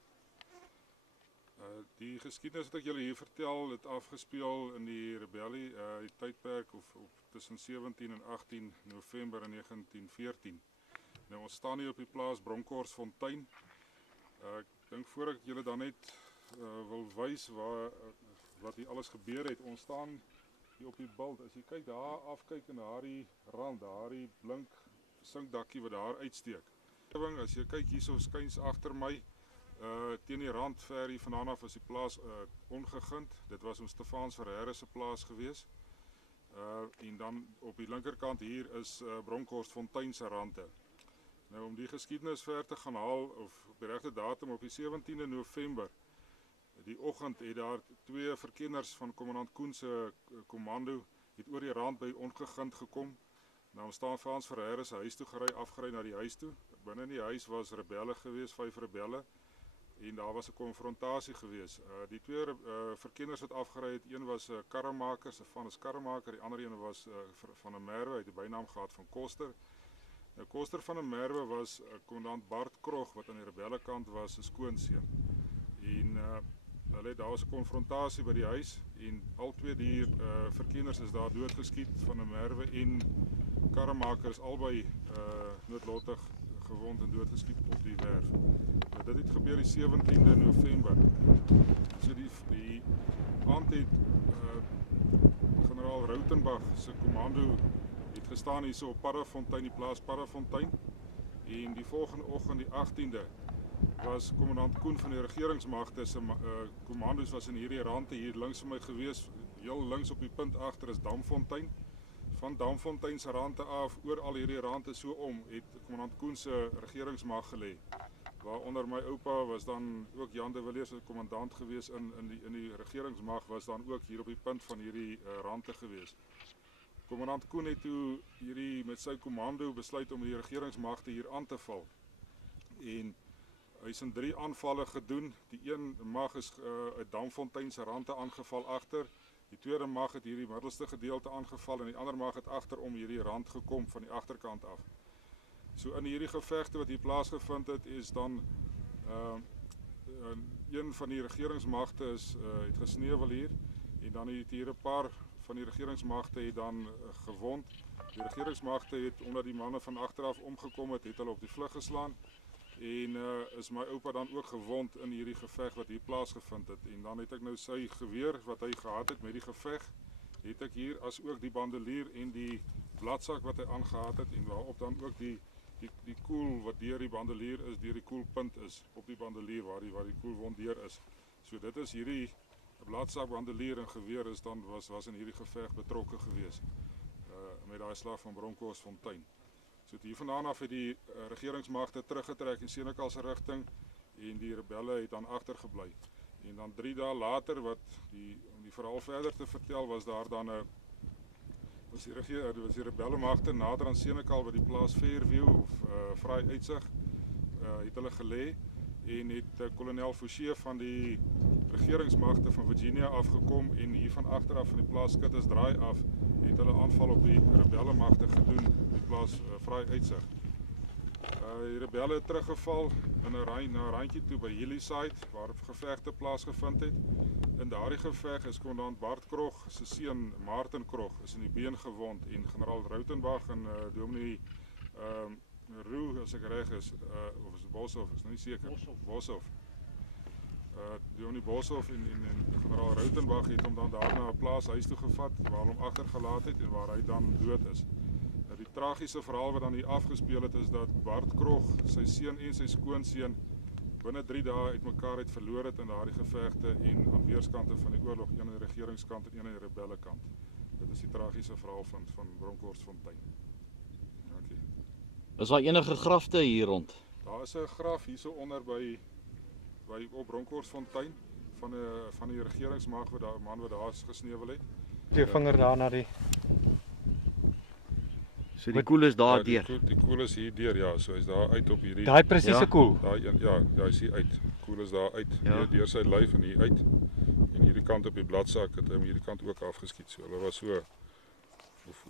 Die geskiedenis wat ek julle hier vertel, het afgespeel in die rebellie, die tydperk of tussen 17 en 18 November in 1914. Nou ons staan hier op die plaas Bronkhorstfontein. Ek dink voor ek julle dan net wil wys wat hier alles gebeur het. Ons staan hier op die bult. As jy kyk daar afkyk en daardie rand, daardie blink sinkdakkie wat daar uitsteek. As jy kyk hierso skuins agter my, teen die rand ver hier vandaan af is die plaas ongegind. Dit was ons Stefans Ferreira se plaas gewees. En dan op die linkerkant hier is Bronkhorstfontein se rande. Nou om die geskiedenis ver te gaan haal, of op die regte datum, op die 17de November, die oggend het daar 2 verkenners van kommandant Koen se kommando het oor die rand by ongegind gekom. Nou ons staan Frans Ferreira se huis toe afgery na die huis toe. Binne in die huis was rebelle gewees, 5 rebelle. En daar was 'n konfrontasie gewees. Die 2 verkenners wat afgery het, een was 'n karremaker, van 'n karremaker, die ander een was van 'n Merwe, hy het die bynaam gehad van Koster. Nou Koster van 'n Merwe was kommandant Bart Krog wat aan die rebelle kant was, 'n skoonseun. En daar was 'n konfrontasie by die huis en al 2 die verkenners is daar doodgeskiet, van 'n Merwe en karremaker is albei noodlottig gewond en doodgeskiet op die werf. Nou, dit het gebeur die 17de November. So die aand het generaal Rautenbach se kommando het gestaan hierso op Parafontein, die plaas Parafontein. En die volgende oggend, die 18de, was kommandant Koen van die regeringsmagte se kommando's was in hierdie rande hier links van my gewees. Heel links op die punt agter is Damfontein. Van Damfontein se rande af, oor al hierdie rande so om, het kommandant Koen se regeringsmag gelê. Waaronder my oupa was dan ook Jan de Villiers as kommandant gewees in die regeringsmag, was dan ook hier op die punt van hierdie rande gewees. Kommandant Koen het toe hierdie met sy kommando besluit om die regeringsmagte hier aan te val. En hy is in 3 aanvalle gedoen. Die een mag is uit Damfontein se rande aangeval agter. Die tweede mag het hierdie middelste gedeelte aangeval en die ander mag het agterom hierdie rand gekom van die agterkant af. So in hierdie gevegte wat hier plaasgevind het, is dan een van die regeringsmagte het gesneuwel hier en dan het hier 'n paar van die regeringsmagte het dan gewond. Die regeringsmagte het omdat die manne van agteraf omgekom het hulle op die vlug geslaan. En is my oupa dan ook gewond in hierdie geveg wat hier plaasgevind het. En dan het ek nou sy geweer wat hy gehad het met die geveg, het ek hier as ook die bandelier en die bladsak wat hy aangehad het en waarop dan ook die koel wat deur die bandelier is, deur die koelpunt is op die bandelier waar die koelwond deur is. So dit is hierdie bladsak, bandelier en geweer is dan was in hierdie geveg betrokke gewees met daai slag van Bronkhorstfontein. So hiervandaan af het die regeringsmagte teruggetrek in Senekal se rigting en die rebelle het dan agtergebly. En dan 3 dae later om die verhaal verder te vertel was daar dan was die rebellemagte nader aan Senekal by die plaas Fairview of Vraai Uitsig het hulle gelê en het kolonel Fouché van die regeringsmagte van Virginia afgekom en hier van agteraf van die plaas Skutters draai af het hulle aanval op die rebellemagte gedoen op die plaas Vraai Uitsig. Die rebelle het teruggeval in 'n randjie toe by Hillyside waar gevegte plaasgevind het. In daardie geveg is kommandant Bart Krog se seun Martin Krog is in die been gewond en generaal Rautenbach en dominee Roux as ek reg is of is Boshoff, is nou nie seker. Boshoff. Dominee Boshoff en generaal Rautenbach het hom dan daar na 'n plaashuis toe gevat waar hom agtergelaat het en waar hy dan dood is. Die tragiese verhaal wat dan hier afgespeel het is dat Bart Krog, sy seun en sy skoonseun binne 3 dae uitmekaar het verloor het in daardie gevegte en aan weerskante van die oorlog, een aan die regeringskant en een aan die rebellekant. Dit is die tragiese verhaal van Bronkhorstfontein. Dankie. Is daar enige grafte hier rond? Daar is 'n graf hierso onder by op Bronkhorstfontein van die regeringsmag wat daai man wat daar gesneuwel het. Jou vinger daar na die So die koel is daar deur. Die koel is hier deur, ja, so is daar uit op hierdie. Daai presiese koel. Daai ja, is hier uit. Koel is daar uit, deur sy lyf en hier uit. En hierdie kant op die bladsak het hy om hierdie kant ook afgeskiet. So hulle was so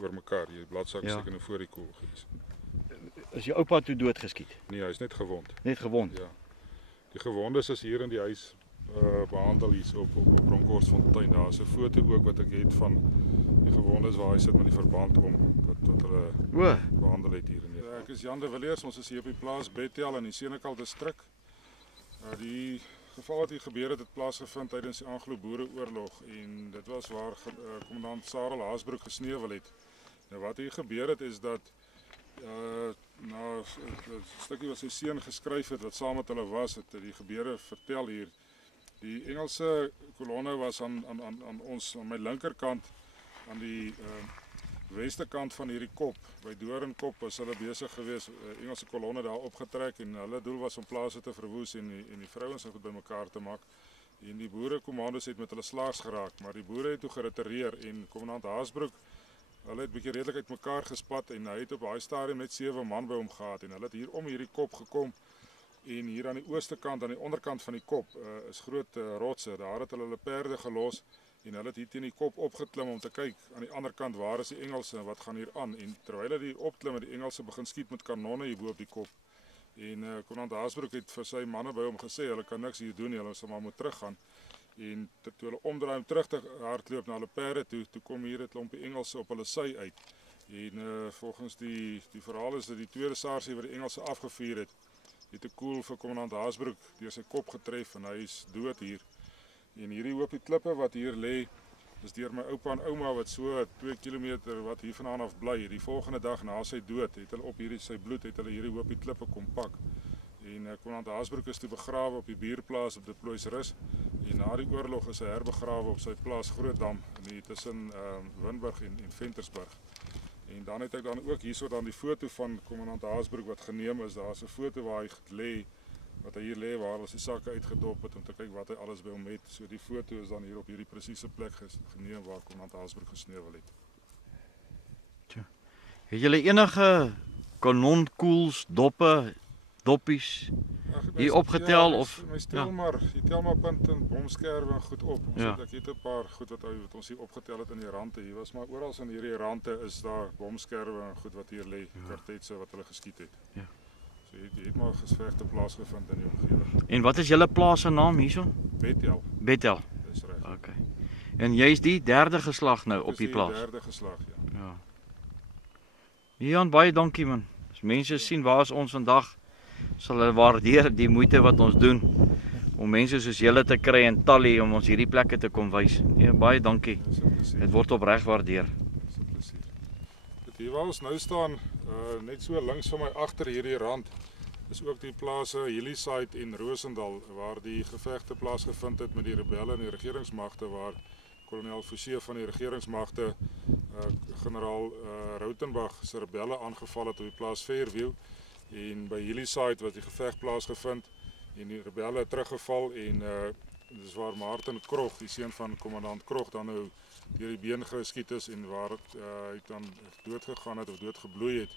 oor mekaar. Die bladsak is seker nou voor die koel gewees. Is jou oupa toe doodgeskiet? Nee, hy is net gewond. Net gewond. Ja. Die gewondes is hier in die huis behandel hier op Bronkhorstfontein. Daar is 'n foto ook wat ek het van die gewondes waar hy sit met die verband om wat hulle behandel het hier in die. Ek is Jan de Villiers, ons is hier op die plaas Bethel in die Senekal distrik. Die geval wat hier gebeur het plaasgevind tydens die Anglo-Boereoorlog en dit was waar kommandant Sarel Haasbroek gesneuwel het. Nou wat hier gebeur het is dat na 'n stukkie wat sy seun geskryf het wat saam met hulle was, het die gebeure vertel hier. Die Engelse kolonne was aan my linkerkant aan die weste kant van hierdie kop. By Doornkop was hulle besig geweest, Engelse kolonne daar opgetrek en hulle doel was om plase te verwoes en die vrouens goed bymekaar te maak. En die boerekommandos het met hulle slaags geraak, maar die boere het toe geretireer en kommandant Haasbroek, hulle het bietjie redelik uitmekaar gespat en hy het op daai stadium net 7 man by hom gehad en hulle het hier om hierdie kop gekom. En hier aan die ooste kant, aan die onderkant van die kop, is groot rotse. Daar het hulle perde gelos en hulle het hier teen die kop opgeklim om te kyk aan die ander kant waar is die Engelse en wat gaan hier aan. En terwyl hulle die opklim het die Engelse begin skiet met kanonne hier bo op die kop. En kommandant Haasbroek het vir sy manne by hom gesê hulle kan niks hier doen nie, hulle sal maar moet teruggaan. En toe hulle omdraai om terug te hardloop na hulle perde toe kom hier 'n klompie Engelse op hulle sy uit. En volgens die verhaal is dit die tweede sarsie wat die Engelse afgevuur het. Het 'n koel vir kommandant Haasbroek deur sy kop getref en hy is dood hier. En hierdie hoopie klippe wat hier lê is deur my oupa en ouma wat so 2 kilometer wat hier vandaan af bly. Die volgende dag na sy dood het hulle op sy bloed het hulle hierdie hoopie klippe kom pak. En kommandant Haasbroek is toe begrawe op die buurplaas op Dieploisrus. En na die oorlog is hy herbegrawe op sy plaas Grootdam tussen Winburg en Ventersburg. En dan het ek dan ook hierso dan die foto van kommandant Haasbroek wat geneem is. Daar's 'n foto waar hy lê, wat hy hier lê waar hy sy sakke uitgedop het om te kyk wat hy alles by hom het. So die foto is dan hier op hierdie presiese plek geneem waar kommandant Haasbroek gesneuwel het. Het julle enige kanonkoels, doppies hier opgetel of jy tel maar punte en bomskerwe en goed op. Ek het 'n paar goed wat ons hier opgetel het in die rande. Hier was maar oral in hierdie rande is daar bomskerwe en goed wat hier lê, kartetse wat hulle geskiet het. Ja. So jy het maar gevegte plaasgevind in die omgewing. En wat is julle plaas se naam hierso? Bethel. Bethel. Dis reg. Okay. En jy's die derde geslag nou op die plaas. Die derde geslag, ja. Jan, baie dankie man. As mense sien waar is ons vandag, sal hulle waardeer die moeite wat ons doen om mense soos julle te kry in Tally om ons hierdie plekke te kom wys. Ja, baie dankie. Dit word opreg waardeer. Hier waar ons nou staan, net so links van my agter hierdie rand, is ook die plase Hillyside en Rosendal waar die gevegte plaasgevind het met die rebelle en die regeringsmagte waar kolonel Forsie van die regeringsmagte generaal Rautenbach se rebelle aangeval het op die plaas Fairview en by Hillyside wat die geveg plaasgevind en die rebelle het teruggeval en dis waar Martin Krog, die seun van kommandant Krog, dan nou deur die been geskiet is en waar hy dan dood gegaan het of dood gebloei het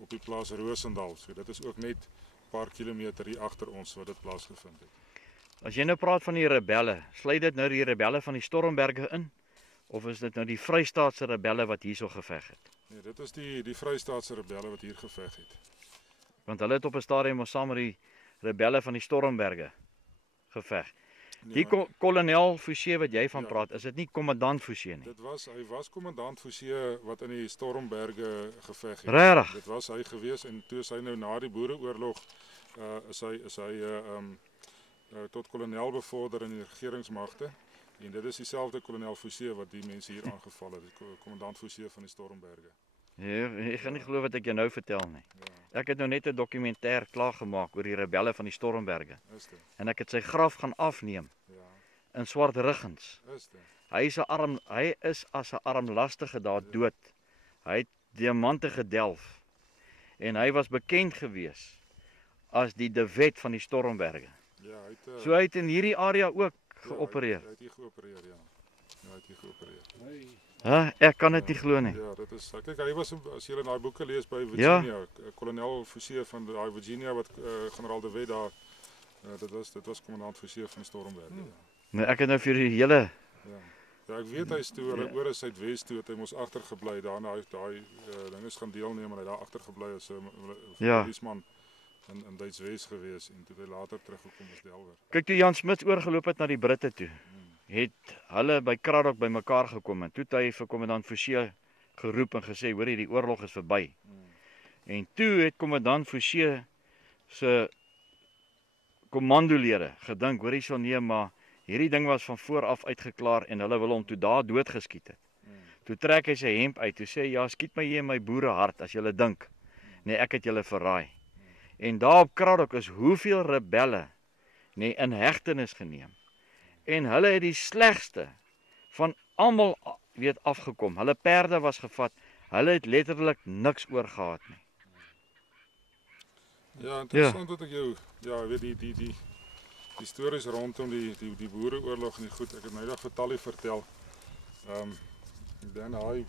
op die plaas Rosendal. So dit is ook net 'n paar kilometer hier agter ons wat dit plaasgevind het. As jy nou praat van die rebelle, sluit dit nou die rebelle van die Stormberge in of is dit nou die Vrystaatse rebelle wat hierso geveg het? Nee, dit is die Vrystaatse rebelle wat hier geveg het. Want hulle het op 'n stadium ons saam met die rebelle van die Stormberge geveg. Die kolonel Forsie wat jy van praat, is dit nie kommandant Forsie nie? Hy was kommandant Forsie wat in die Stormberge geveg het. Regtig? Dit was hy gewees en toe is hy nou na die Boereoorlog is hy tot kolonel bevorder in die regeringsmagte en dit is dieselfde kolonel Forsie wat die mense hier aangeval het, die kommandant Forsie van die Stormberge. Ja, ek gaan nie glo wat ek jou nou vertel nie. Ja. Ek het nou net 'n dokumentêr klaargemaak oor die rebelle van die Stormberge. En ek het sy graf gaan afneem. Ja. In Swartruggens. Hy is as 'n armlastige daar dood. Hy het diamante gedelf. En hy was bekend gewees as die De Wet van die Stormberge. Ja, so hy het in hierdie area ook geopereer. Hy het hier geopereer, ja. Ja, hy het hier geopereer. Ek kan dit nie glo nie. Ja, dit is kyk, hy was as jy daai boeke lees by Virginia, kolonel Forsie van daai Virginia wat generaal De Wet daar dit was kommandant Forsie van die Stormberge. Ja. Nee, ek het nou vir die hele Ja, ek weet hy is toe hulle oor Suidwes toe het hy mos agtergebly daarna daai dinge gaan deelneem en hy daar agtergebly as 'n polisieman in Duitswes gewees en toe hy later teruggekom as Delwer. Kyk toe Jan Smit oorgeloop het na die Britte toe. Het hulle by Kraddock bymekaar gekom en toe het hy vir kommandant Forsie geroep en gesê hoor die oorlog is verby. En toe het kommandant Forsie se kommandolede gedink hoor hierson nee maar hierdie ding was van voor af uitgeklaar en hulle wil hom toe daar doodgeskiet het. Toe trek hy sy hemp uit, toe sê ja, skiet my hier in my boerehart as julle dink. Nee, ek het julle verraai. En daar op Kraddock is hoeveel rebelle in hegtenis geneem. En hulle het die slegste van almal afgekom. Hulle perde was gevat. Hulle het letterlik niks oor gehad nie. Ja, interessant dat ek jou weet die stories rondom die Boereoorlog en die goed. Ek het nou eendag vir Tally vertel. Ek dink daai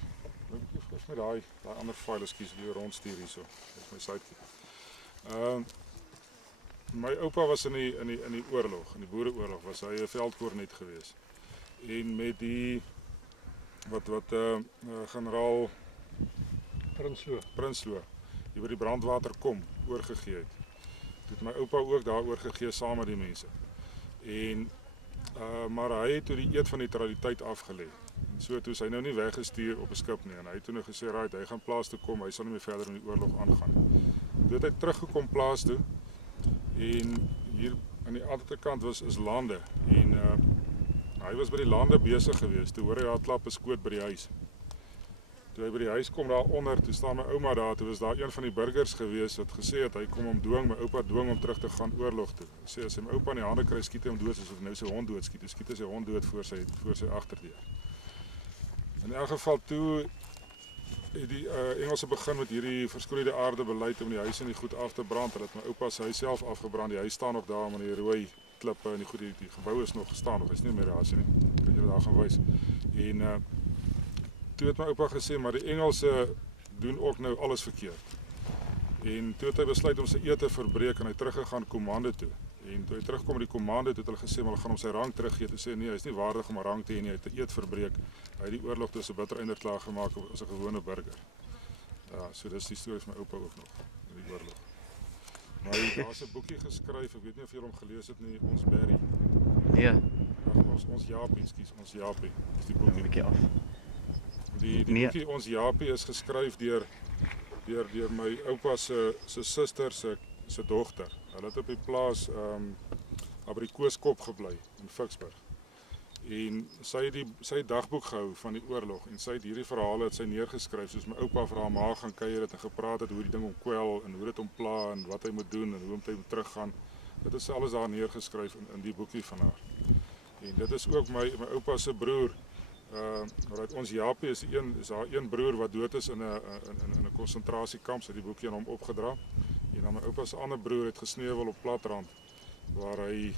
met daai ander file ekskuus hier rondstuur hierso. Dis my sidekick. My oupa was in die oorlog, in die Boereoorlog was hy 'n veldkornet geweest. En met die wat generaal Prinsloo die by die brandwater kom oorgegee het. Toe het my oupa ook daar oorgegee saam met die mense. En maar hy het toe die eed van neutraliteit afgelê. En so toe is hy nou nie weggestuur op 'n skip nie en hy het toe nou gesê right, hy gaan plaas toe kom, hy sal nie meer verder in die oorlog aangaan nie. Toe het hy teruggekom plaas toe en hier aan die ander kant is lande en hy was by die lande besig geweest. Toe hoor hy daar klap 'n skoot by die huis. Toe hy by die huis kom daar onder, toe staan my ouma daar, toe was daar een van die burgers geweest wat gesê het hy kom hom dwing, my oupa dwing om terug te gaan oorlog toe. Hy sê as hy my oupa in die hande kry, skiet hy hom dood soos nou sy hond doodskiet. Hy skiet sy hond dood voor sy agterdeur. In elk geval toe het die Engelse begin met hierdie verskroeide aarde beleid om die huise en die goed af te brand. Hulle het my oupa se huis self afgebrand. Die huis staan nog daar met die rooi klippe en die goed, die gebou is nog gestaan of is nie meer daar nie. Kan julle daar gaan wys. En toe het my oupa gesê maar die Engelse doen ook nou alles verkeerd. En toe het hy besluit om sy eed te verbreek en hy teruggegaan komando toe. En toe hy terugkom by die komando toe het hulle gesê maar hulle gaan hom sy rang teruggee. Toe sê nee, hy is nie waardig om 'n rang te hê nie. Hy het 'n eed verbreek. Hy het die oorlog tussen bitter einde klaar gemaak as 'n gewone burger. Ja, so dis die storie van my oupa ook nog in die oorlog. Maar daar's 'n boekie geskryf, ek weet nie of julle hom gelees het nie, Ons Berry. Nee. Ons Japie, ekskuus, Ons Japie. Dis die boekie. 'n bietjie af. Die boekie Ons Japie is geskryf deur my oupa se suster se dogter. Hulle het op die plaas Abrikooskop gebly in Ficksburg. En sy het dagboek gehou van die oorlog en sy het hierdie verhale het sy neergeskryf soos my oupa vir haar ma gaan kuier het en gepraat het hoe die ding hom kwel en hoe dit hom pla en wat hy moet doen en hoe hy moet teruggaan. Dit is alles daar neergeskryf in die boekie van haar. En dit is ook my oupa se broer. Ons Japie is haar een broer wat dood is in 'n konsentrasiekamp, sy het die boekie aan hom opgedra. En dan my oupa se ander broer het gesneuwel op Platrand waar hy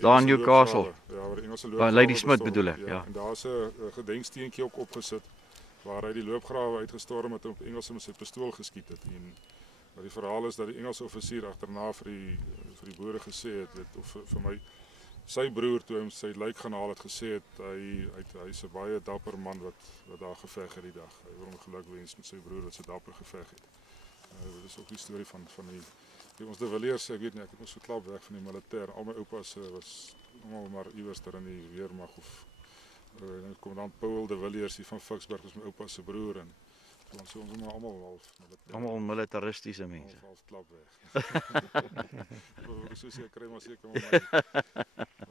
daar in Newcastle. Ja, waar die Engelse loopgrawe Lady Smith bedoel ek, ja. En daar's 'n gedenksteentjie ook opgesit waar hy die loopgrawe uitgestorm het en op Engelse met sy pistool geskiet het. En maar die verhaal is dat die Engelse offisier agterna vir die boere gesê het of vir my sy broer toe hy sy lijk gaan haal het gesê het hy's 'n baie dapper man wat daar geveg het die dag. Hy wil hom gelukwens met sy broer wat so dapper geveg het. Dit is ook die storie van ons de Villiers, ek weet nie, ek het ons verklap weg van die militêr. Al my oupas was almal maar iewers daar in die weermag of kommandant Paul de Villiers hier van Vicksburg was my oupa se broer en ons is maar almal half militêr. Almal militaristiese mense. Half klap weg. So seker kry maar seker my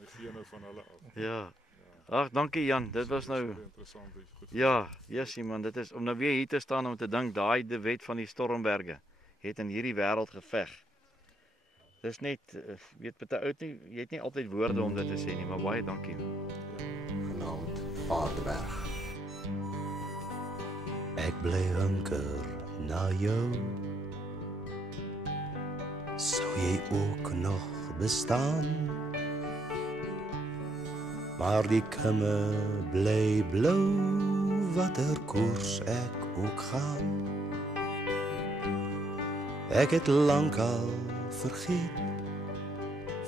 gene van hulle af. Ja. Ag, dankie Jan. Dit was nou interessant. Ja, jessie man, dit is om nou weer hier te staan om te dink daai de wet van die Stormberge het in hierdie wêreld geveg. Dis net weet baie oud nie, jy het nie altyd woorde om dit te sê nie, maar baie dankie. Genaamd Paardeberg. Ek bly hunker na jou. Sou jy ook nog bestaan? Maar die kimme bly blou, watter koers ek ook gaan. Ek het lankal vergeet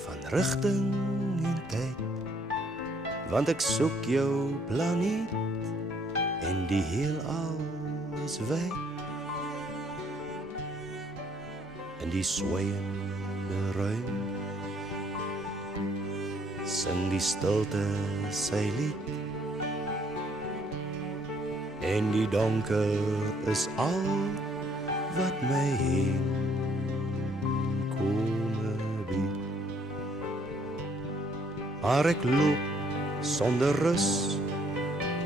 van rigting en tyd, want ek soek jou planeet en die heelal is wyd. In die swayende ruim sing die stilte sy lied en die donker is al wat my heen kome bied. Maar ek loop sonder rus,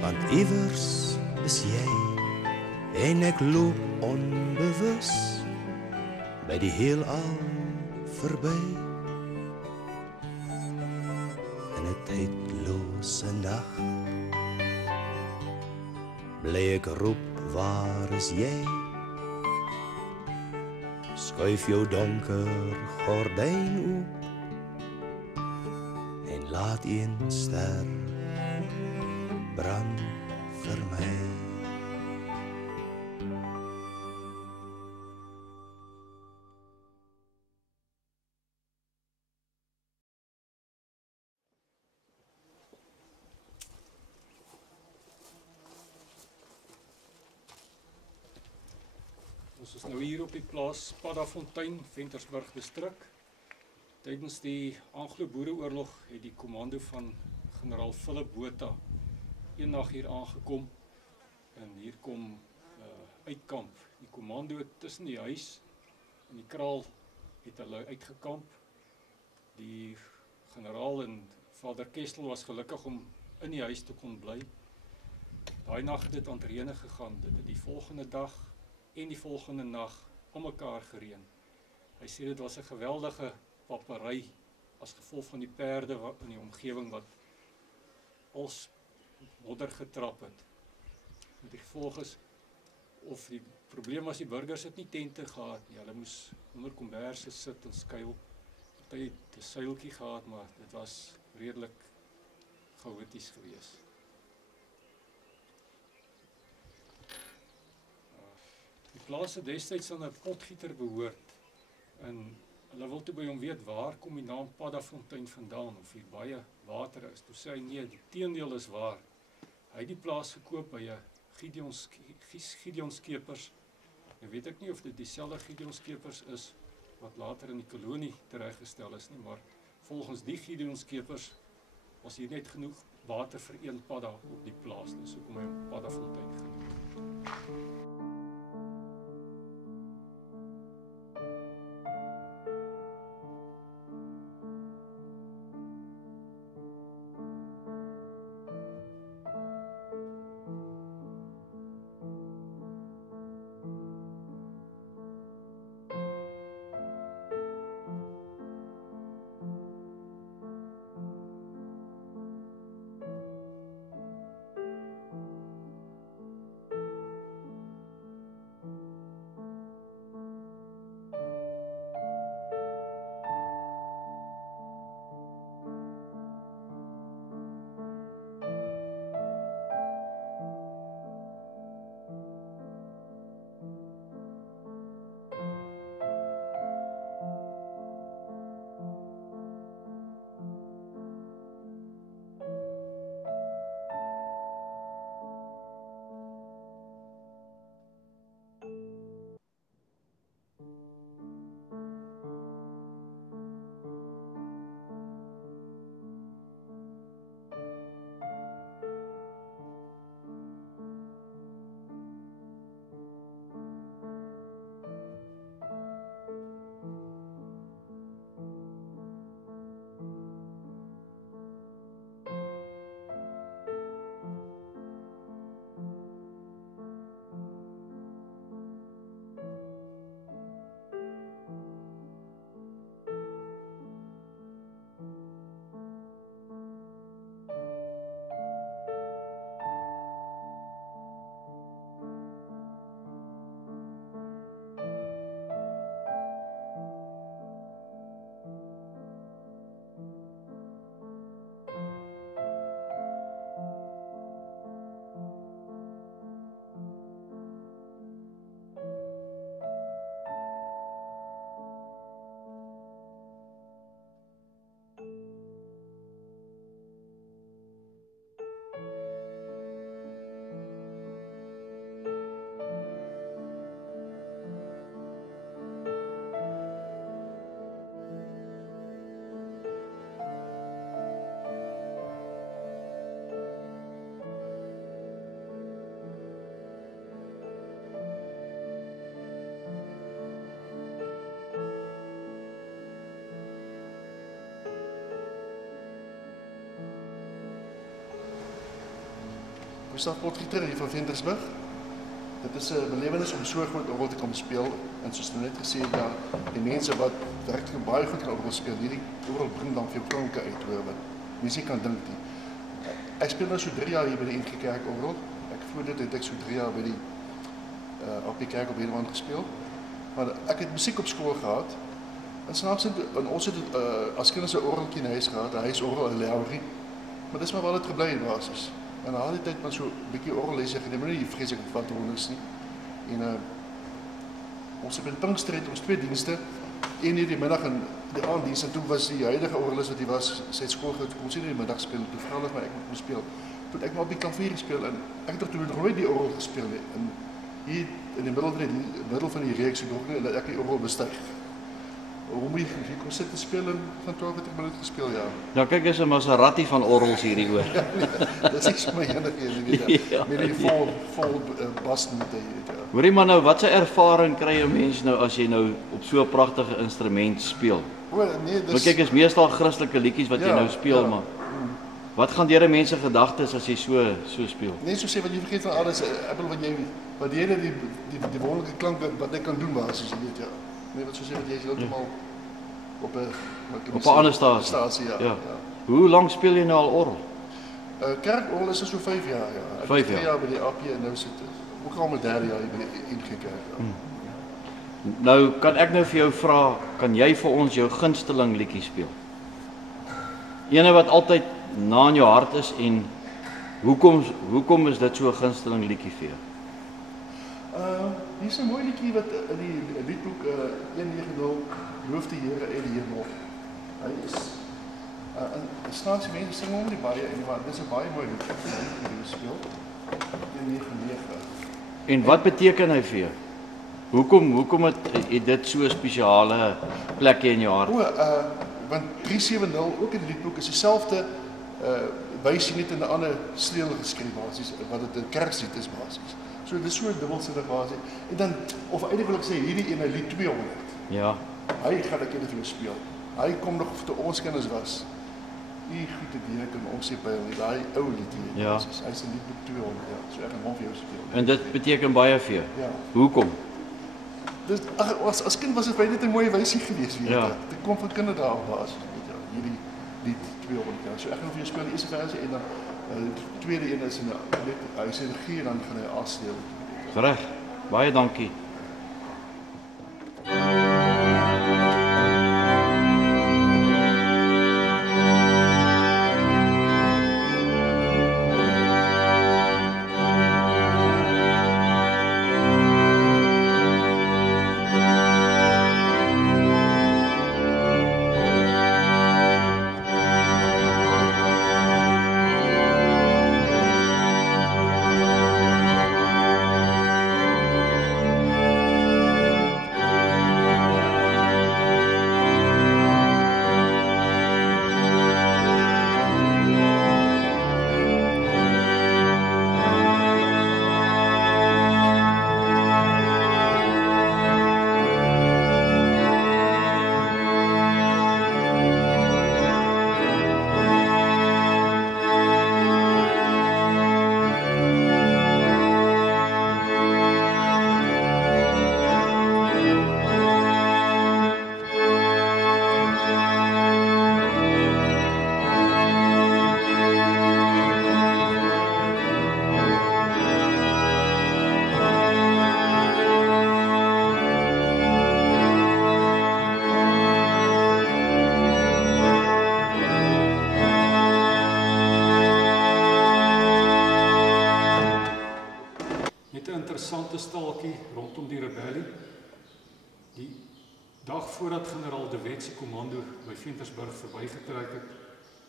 want iewers is jy en ek loop onbewus by die heelal verby. In 'n tydlose nag bly ek roep, waar is jy? Skuif jou donker gordyn oop en laat een ster brand vir my. Ons is nou hier op die plaas Paddafontein, Ventersburg distrik. Tydens die Anglo-Boereoorlog het die kommando van generaal Philip Botha een nag hier aangekom en hier kom uitkamp. Die kommando tussen die huis en die kraal het hulle uitgekamp. Die generaal en Vader Kestel was gelukkig om in die huis te kon bly. Daai nag het dit aan reën gegaan. Dit het die volgende dag en die volgende nag om mekaar gereën. Hy sê dit was 'n geweldige papery as gevolg van die perde in die omgewing wat als modder getrap het. Met die gevolg is, of die probleem was die burgers het nie tente gehad nie. Hulle moes onder komberse sit en skuil. Party het 'n seiltjie gehad, maar dit was redelik chaoties geweest. Die plaas het destyds aan 'n potgieter behoort en hulle wil toe by hom weet waar kom die naam Paddafontein vandaan of hier baie water is. Toe sê hy nee, die teendeel is waar. Hy het die plaas gekoop by 'n Gideon Skeepers. Nou weet ek nie of dit dieselfde Gideon Skeepers is wat later in die kolonie tereggestel is nie, maar volgens die Gideon Skeepers was hier net genoeg water vir een padda op die plaas. Dis hoekom hy hom Paddafontein genoem het. Gustav Potgieter hier van Ventersburg. Dit is 'n belewenis om so groot orgel te kom speel en soos net gesê ja, die mense wat werklik baie goed kan orgel speel, hierdie orgel bring dan veel klanke uit hoor wat mense kan dink nie. Ek speel nou so 3 jaar hier by die NG Kerk orgel. Voor dit het ek so 3 jaar by die op die kerk op Hedewand gespeel. Maar ek het musiek op skool gehad. En snaaks en ons het as kinders 'n orgeltjie in huis gehad, 'n huisorgel, 'n Lowry. Maar dis maar waar dit gebly het basis. En na die tyd maar so 'n bietjie orgellesse geneem, nie vreeslik wat honders nie. En ons het in Pinkster ons 2 dienste, een in die middag en die aanddiens en toe was die huidige orgelis wat hy was, sy het skool gehad, kon sy in die middag speel, toe vra hulle my ek moet speel. Toe ek maar op die klavier gespeel en ek het toe nooit die orgel gespeel nie. En hier in die middel van die reeks het ook dat ek die orgel bestyg. Hoe moet jy kom sit te speel en van 20 minute gespeel ja. Nou kyk is 'n Maserati van orgels hierdie oor. Dis nie my enige een weet jy. Met die vol bas met jy weet ja. Hoorie maar nou, wat 'n ervaring kry 'n mens nou as jy nou op so 'n pragtige instrument speel? O nee, dis Maar kyk is meestal Christelike liedjies wat jy nou speel maar. Wat gaan deur 'n mens se gedagtes as jy so speel? Net so sê wat jy vergeet van alles, ek bedoel wat jy die wonderlike klank wat ek kan doen basis, jy weet ja. Nee, wat so sê wat jy is heeltemal op 'n ander stasie. Ja. Hoe lank speel jy nou al orgel? Kerkorgel is so 5 jaar ja. 5 jaar. 3 jaar by die AP en nou sit ook al met 3 jaar by die NG Kerk. Ja. Nou kan ek nou vir jou vra, kan jy vir ons jou gunsteling liedjie speel? Ene wat altyd na in jou hart is en hoekom is dit so 'n gunsteling liedjie vir jou? Hier is 'n mooi liedjie wat in die liedboek 190 loof die Here en die hemel. Hy is snaakse mense sing hom nie baie en maar dis 'n baie mooi lied wat hy speel. 199. En wat beteken hy vir jou? Hoekom het dit so 'n spesiale plekjie in jou hart? Want 370 ook in die liedboek is dieselfde wysie net in 'n ander streel geskryf basies wat dit 'n kerklied is basies. So dis so 'n dubbelsinnig basis. En dan of eintlik wil ek sê hierdie ene lied 200. Ja. Hy gaan ek net vir jou speel. Hy kom nog toe ons kinders was. Die goeie dierek en ons sê by hom daai ou lied hier. Ja. Hy's in liedboek 200 ja. So ek gaan hom vir jou speel. En dit beteken baie vir jou. Ja. Hoekom? Dis as kind was dit baie net 'n mooi wysie geweest weet jy. Ja. Dit kom van kinderdae af basis weet jy. Hierdie lied 200 ja. So ek gaan vir jou speel die eerste versie en dan die tweede een is in hy sê regie dan gaan hy afsteel. Reg. Baie dankie. interessante staaltjie rondom die rebellie. Die dag voordat generaal De Wet se kommando by Ventersburg verbygetrek het,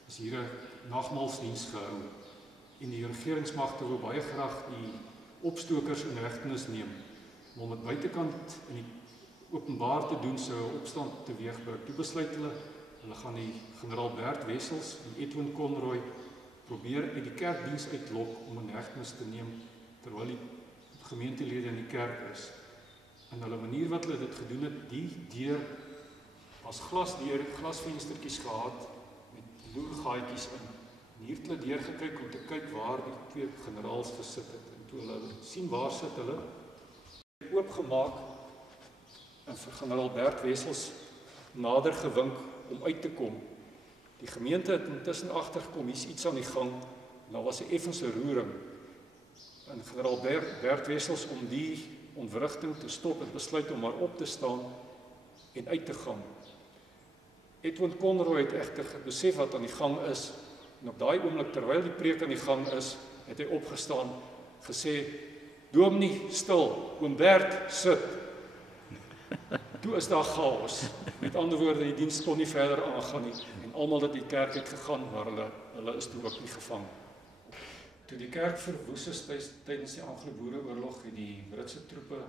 is hier 'n nagmaalsdiens gehou. En die regeringsmagte wou baie graag die opstokers in hegtenis neem, maar om dit buitekant in die openbaar te doen sou 'n opstand teweegbring. Toe besluit hulle gaan die generaal Bert Wessels en Edwin Conroy probeer uit die kerkdiens uitlok om in hegtenis te neem terwyl die gemeentelede in die kerk is. En hulle manier wat hulle dit gedoen het, die deur was glasvenstertjies gehad met loergaatjies in. En hier het hulle deurgekyk om te kyk waar die twee generaals gesit het. En toe hulle sien waar sit hulle, oopgemaak en vir generaal Bert Wessels nader gewink om uit te kom. Die gemeente het intussen agtergekom, hier's iets aan die gang, en daar was 'n effense roering. En generaal Bert Wessels om die ontwrigting te stop het besluit om maar op te staan en uit te gaan. Edwin Conroy het egter besef wat aan die gang is, en op daai oomblik terwyl die preek aan die gang is, het hy opgestaan, gesê, Dominee, stil, oom Bert, sit. Toe is daar chaos. Met ander woorde, die diens kon nie verder aangaan nie, en almal het die kerk het gegaan, maar hulle is toe ook nie gevang. Toe die kerk verwoes is tydens die Anglo-Boereoorlog, het die Britse troepe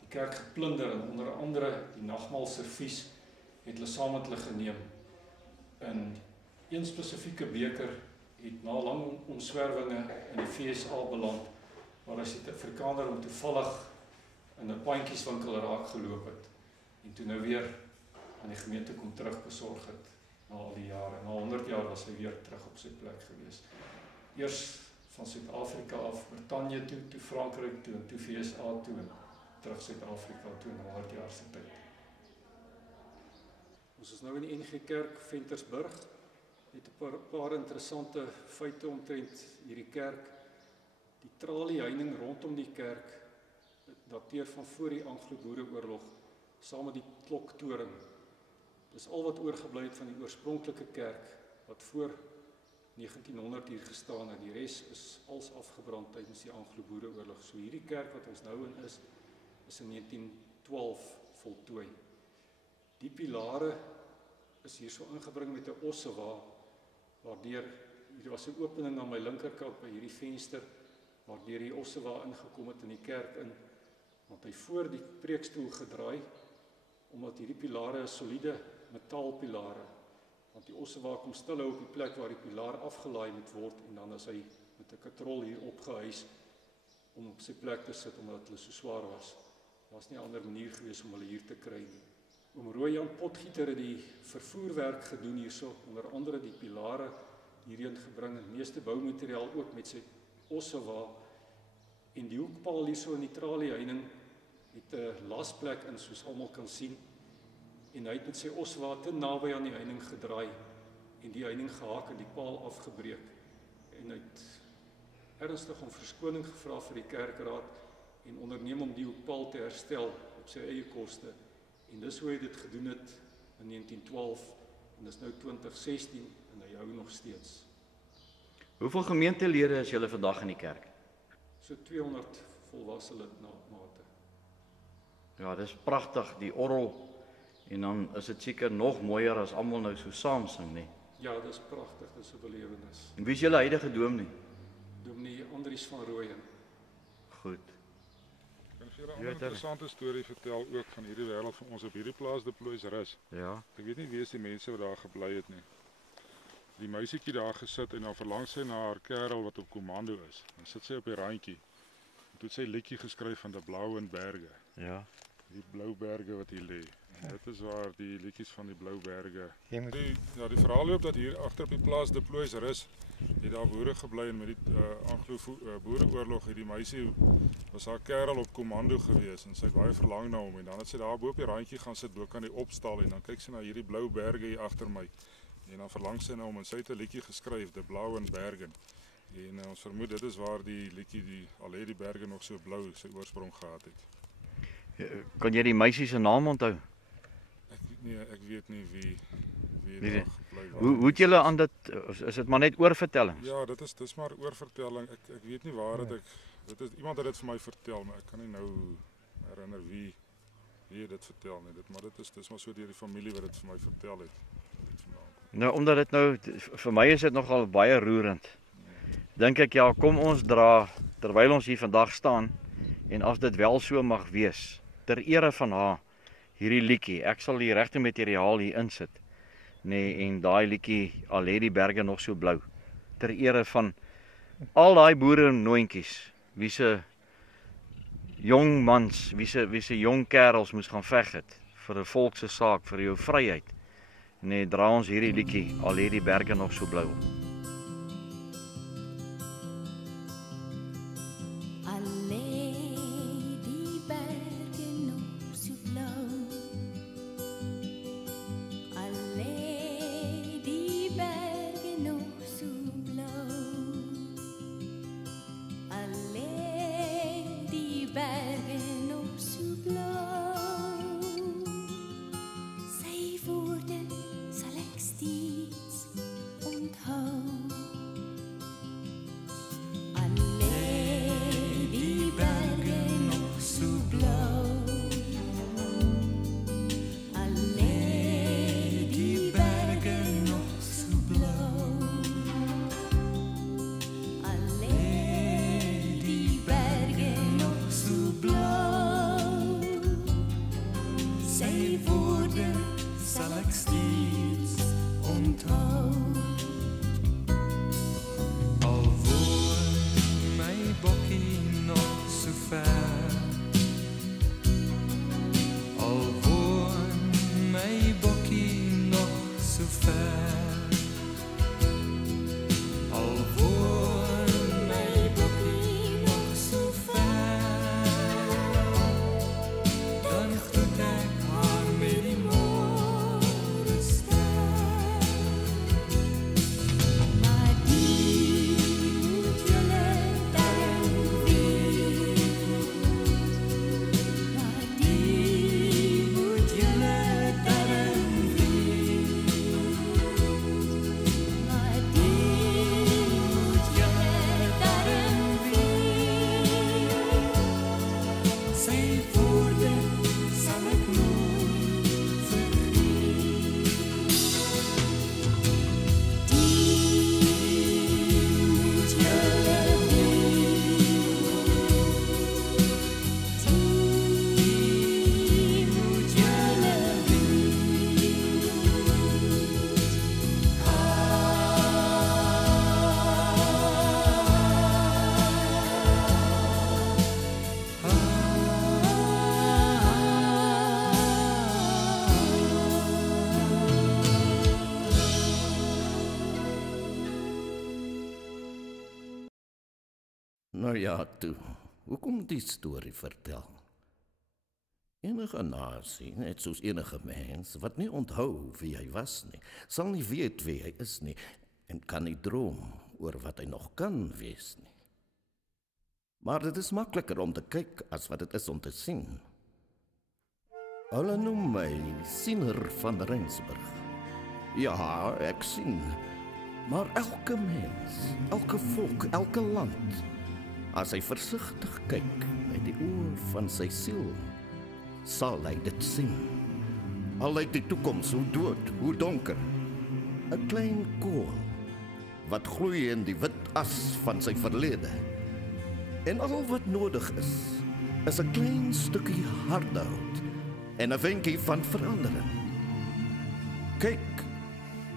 die kerk geplunder, en onder andere die nagmaalservies het hulle saam met hulle geneem. En een spesifieke beker het na lang omswerwinge in die VSA beland, waar as die Afrikaner hom toevallig in 'n pandjieswinkel raak geloop het, en toe nou weer aan die gemeente kom terugbesorg het, na al die jare. Na 100 jaar was hy weer terug op sy plek gewees. Eers van Suid-Afrika af, Brittanje toe Frankryk toe, en toe VSA toe, en terug Suid-Afrika toe in 100 jaar se tyd. Ons is nou in die NG Kerk Ventersburg, het 'n paar interessante feite omtrent hierdie kerk. Die tralieheining rondom die kerk dateer van voor die Anglo-Boereoorlog, saam met die kloktoring. Dis al wat oorgebly het van die oorspronklike kerk, wat voor 1900 hier gestaan het. Die res is als afgebrand tydens die Anglo-Boereoorlog. So hierdie kerk wat ons nou in is in 1912 voltooi. Die pilare is hier so ingebring met 'n ossewa, waardeur, hier was 'n opening aan my linkerkant by hierdie venster, waardeur die ossewa ingekom het in die kerk in, want hy voor die preekstoel gedraai, omdat hierdie pilare is soliede metaalpilare, want die ossewa kom stil hou op die plek waar die pilaar afgelaai moet word, en dan is hy met 'n katrol hier opgehuis om op sy plek te sit, omdat hulle so swaar was. Daar was nie 'n ander manier gewees om hulle hier te kry nie. Oom Rooi-Jan Potgieter het die vervoerwerk gedoen hierso, onder andere die pilare hierheen gebring, en meeste boumateriaal ook met sy ossewa, en die hoekpaal hierso in die tralieheining het 'n lasplek in, soos almal kan sien, en hy het met sy ossewa te naby aan die heining gedraai, en die heining gehaak en die paal afgebreek, en hy het ernstig om verskoning gevra vir die kerkraad, en onderneem om die hoekpaal te herstel op sy eie koste, en dis hoe hy dit gedoen het in 1912, en dis nou 2016, en hy hou nog steeds. Hoeveel gemeentelede is julle vandag in die kerk? So 200 volwasse lidmate. Ja, dis pragtig, die orgel, en dan is dit seker nog mooier as almal nou so saam sing, nee. Ja, dis pragtig, dis 'n belewenis. En wie is julle huidige dominee? Dominee Andries van Rooyen. Goed. Kan ek vir 'n ander interessante storie vertel ook van hierdie wêreld van ons op hierdie plaas Deploys Rus? Ja. Ek weet nie wie is die mense wat daar gebly het nie. Die meisietjie daar gesit en dan verlang sy na haar kerel wat op kommando is. Dan sit sy op die randjie. En toe het sy liedjie geskryf van die blou en berge. Ja. Die blou berge wat hier lê. Dit is waar die liedjies van die blou berge. Moet... Die verhaal loop dat hier agter op die plaas Deploys Rus het daar boere gebly, en met die Anglo-Boereoorlog het die meisie was haar kerel op kommando gewees, en sy het baie verlang na hom, en dan het sy daar bo op die randjie gaan sit bo kan die opstal, en dan kyk sy na hierdie blou berge hier agter my, en dan verlang sy na hom, en sy het 'n liedjie geskryf, De Blou en Bergen, en ons vermoed dit is waar die liedjie, al het die berge nog so blou, sy oorsprong gehad het. Kan jy die meisie se naam onthou? Ek weet nie wie Nee. daar gebly was. Hoe het julle aan dit, is dit maar net oorvertellings? Ja, dis maar oorvertelling. Ek weet nie waar dit is iemand het dit vir my vertel, maar ek kan nie nou herinner wie dit vertel nie. Maar dis maar so deur die familie wat dit vir my vertel het. Nou omdat dit nou vir my is dit nogal baie roerend. Dink ek ja, kom ons dra terwyl ons hier vandag staan, en as dit wel so mag wees, ter ere van haar hierdie liedjie. Ek sal die regte materiaal hier insit. Nee, en daai liedjie, al het die berge nog so blou, ter ere van al daai boere en noontjies, wie se jong mans, wie se jong kerels moes gaan veg het vir 'n volk se saak, vir jou vryheid. Nee, dra ons hierdie liedjie, al het die berge nog so blou. Nou ja, toe. Hoekom die storie vertel? Enige nasie, net soos enige mens, wat nie onthou wie hy was nie, sal nie weet wie hy is nie, en kan nie droom oor wat hy nog kan wees nie. Maar dit is makliker om te kyk as wat dit is om te sien. Hulle noem my siener van Rensburg. Ja, ek sien. Maar elke mens, elke volk, elke land, as hy versigtig kyk met die oë van sy siel, sal hy dit sien. Al lyk die toekoms hoe dood, hoe donker. 'n klein kool wat gloei in die wit as van sy verlede. En al wat nodig is 'n klein stukkie harde hout en 'n wenkie van verandering. Kyk,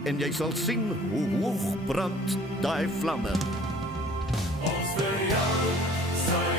en jy sal sien hoe hoog brand daai vlamme. Ons vir jou sal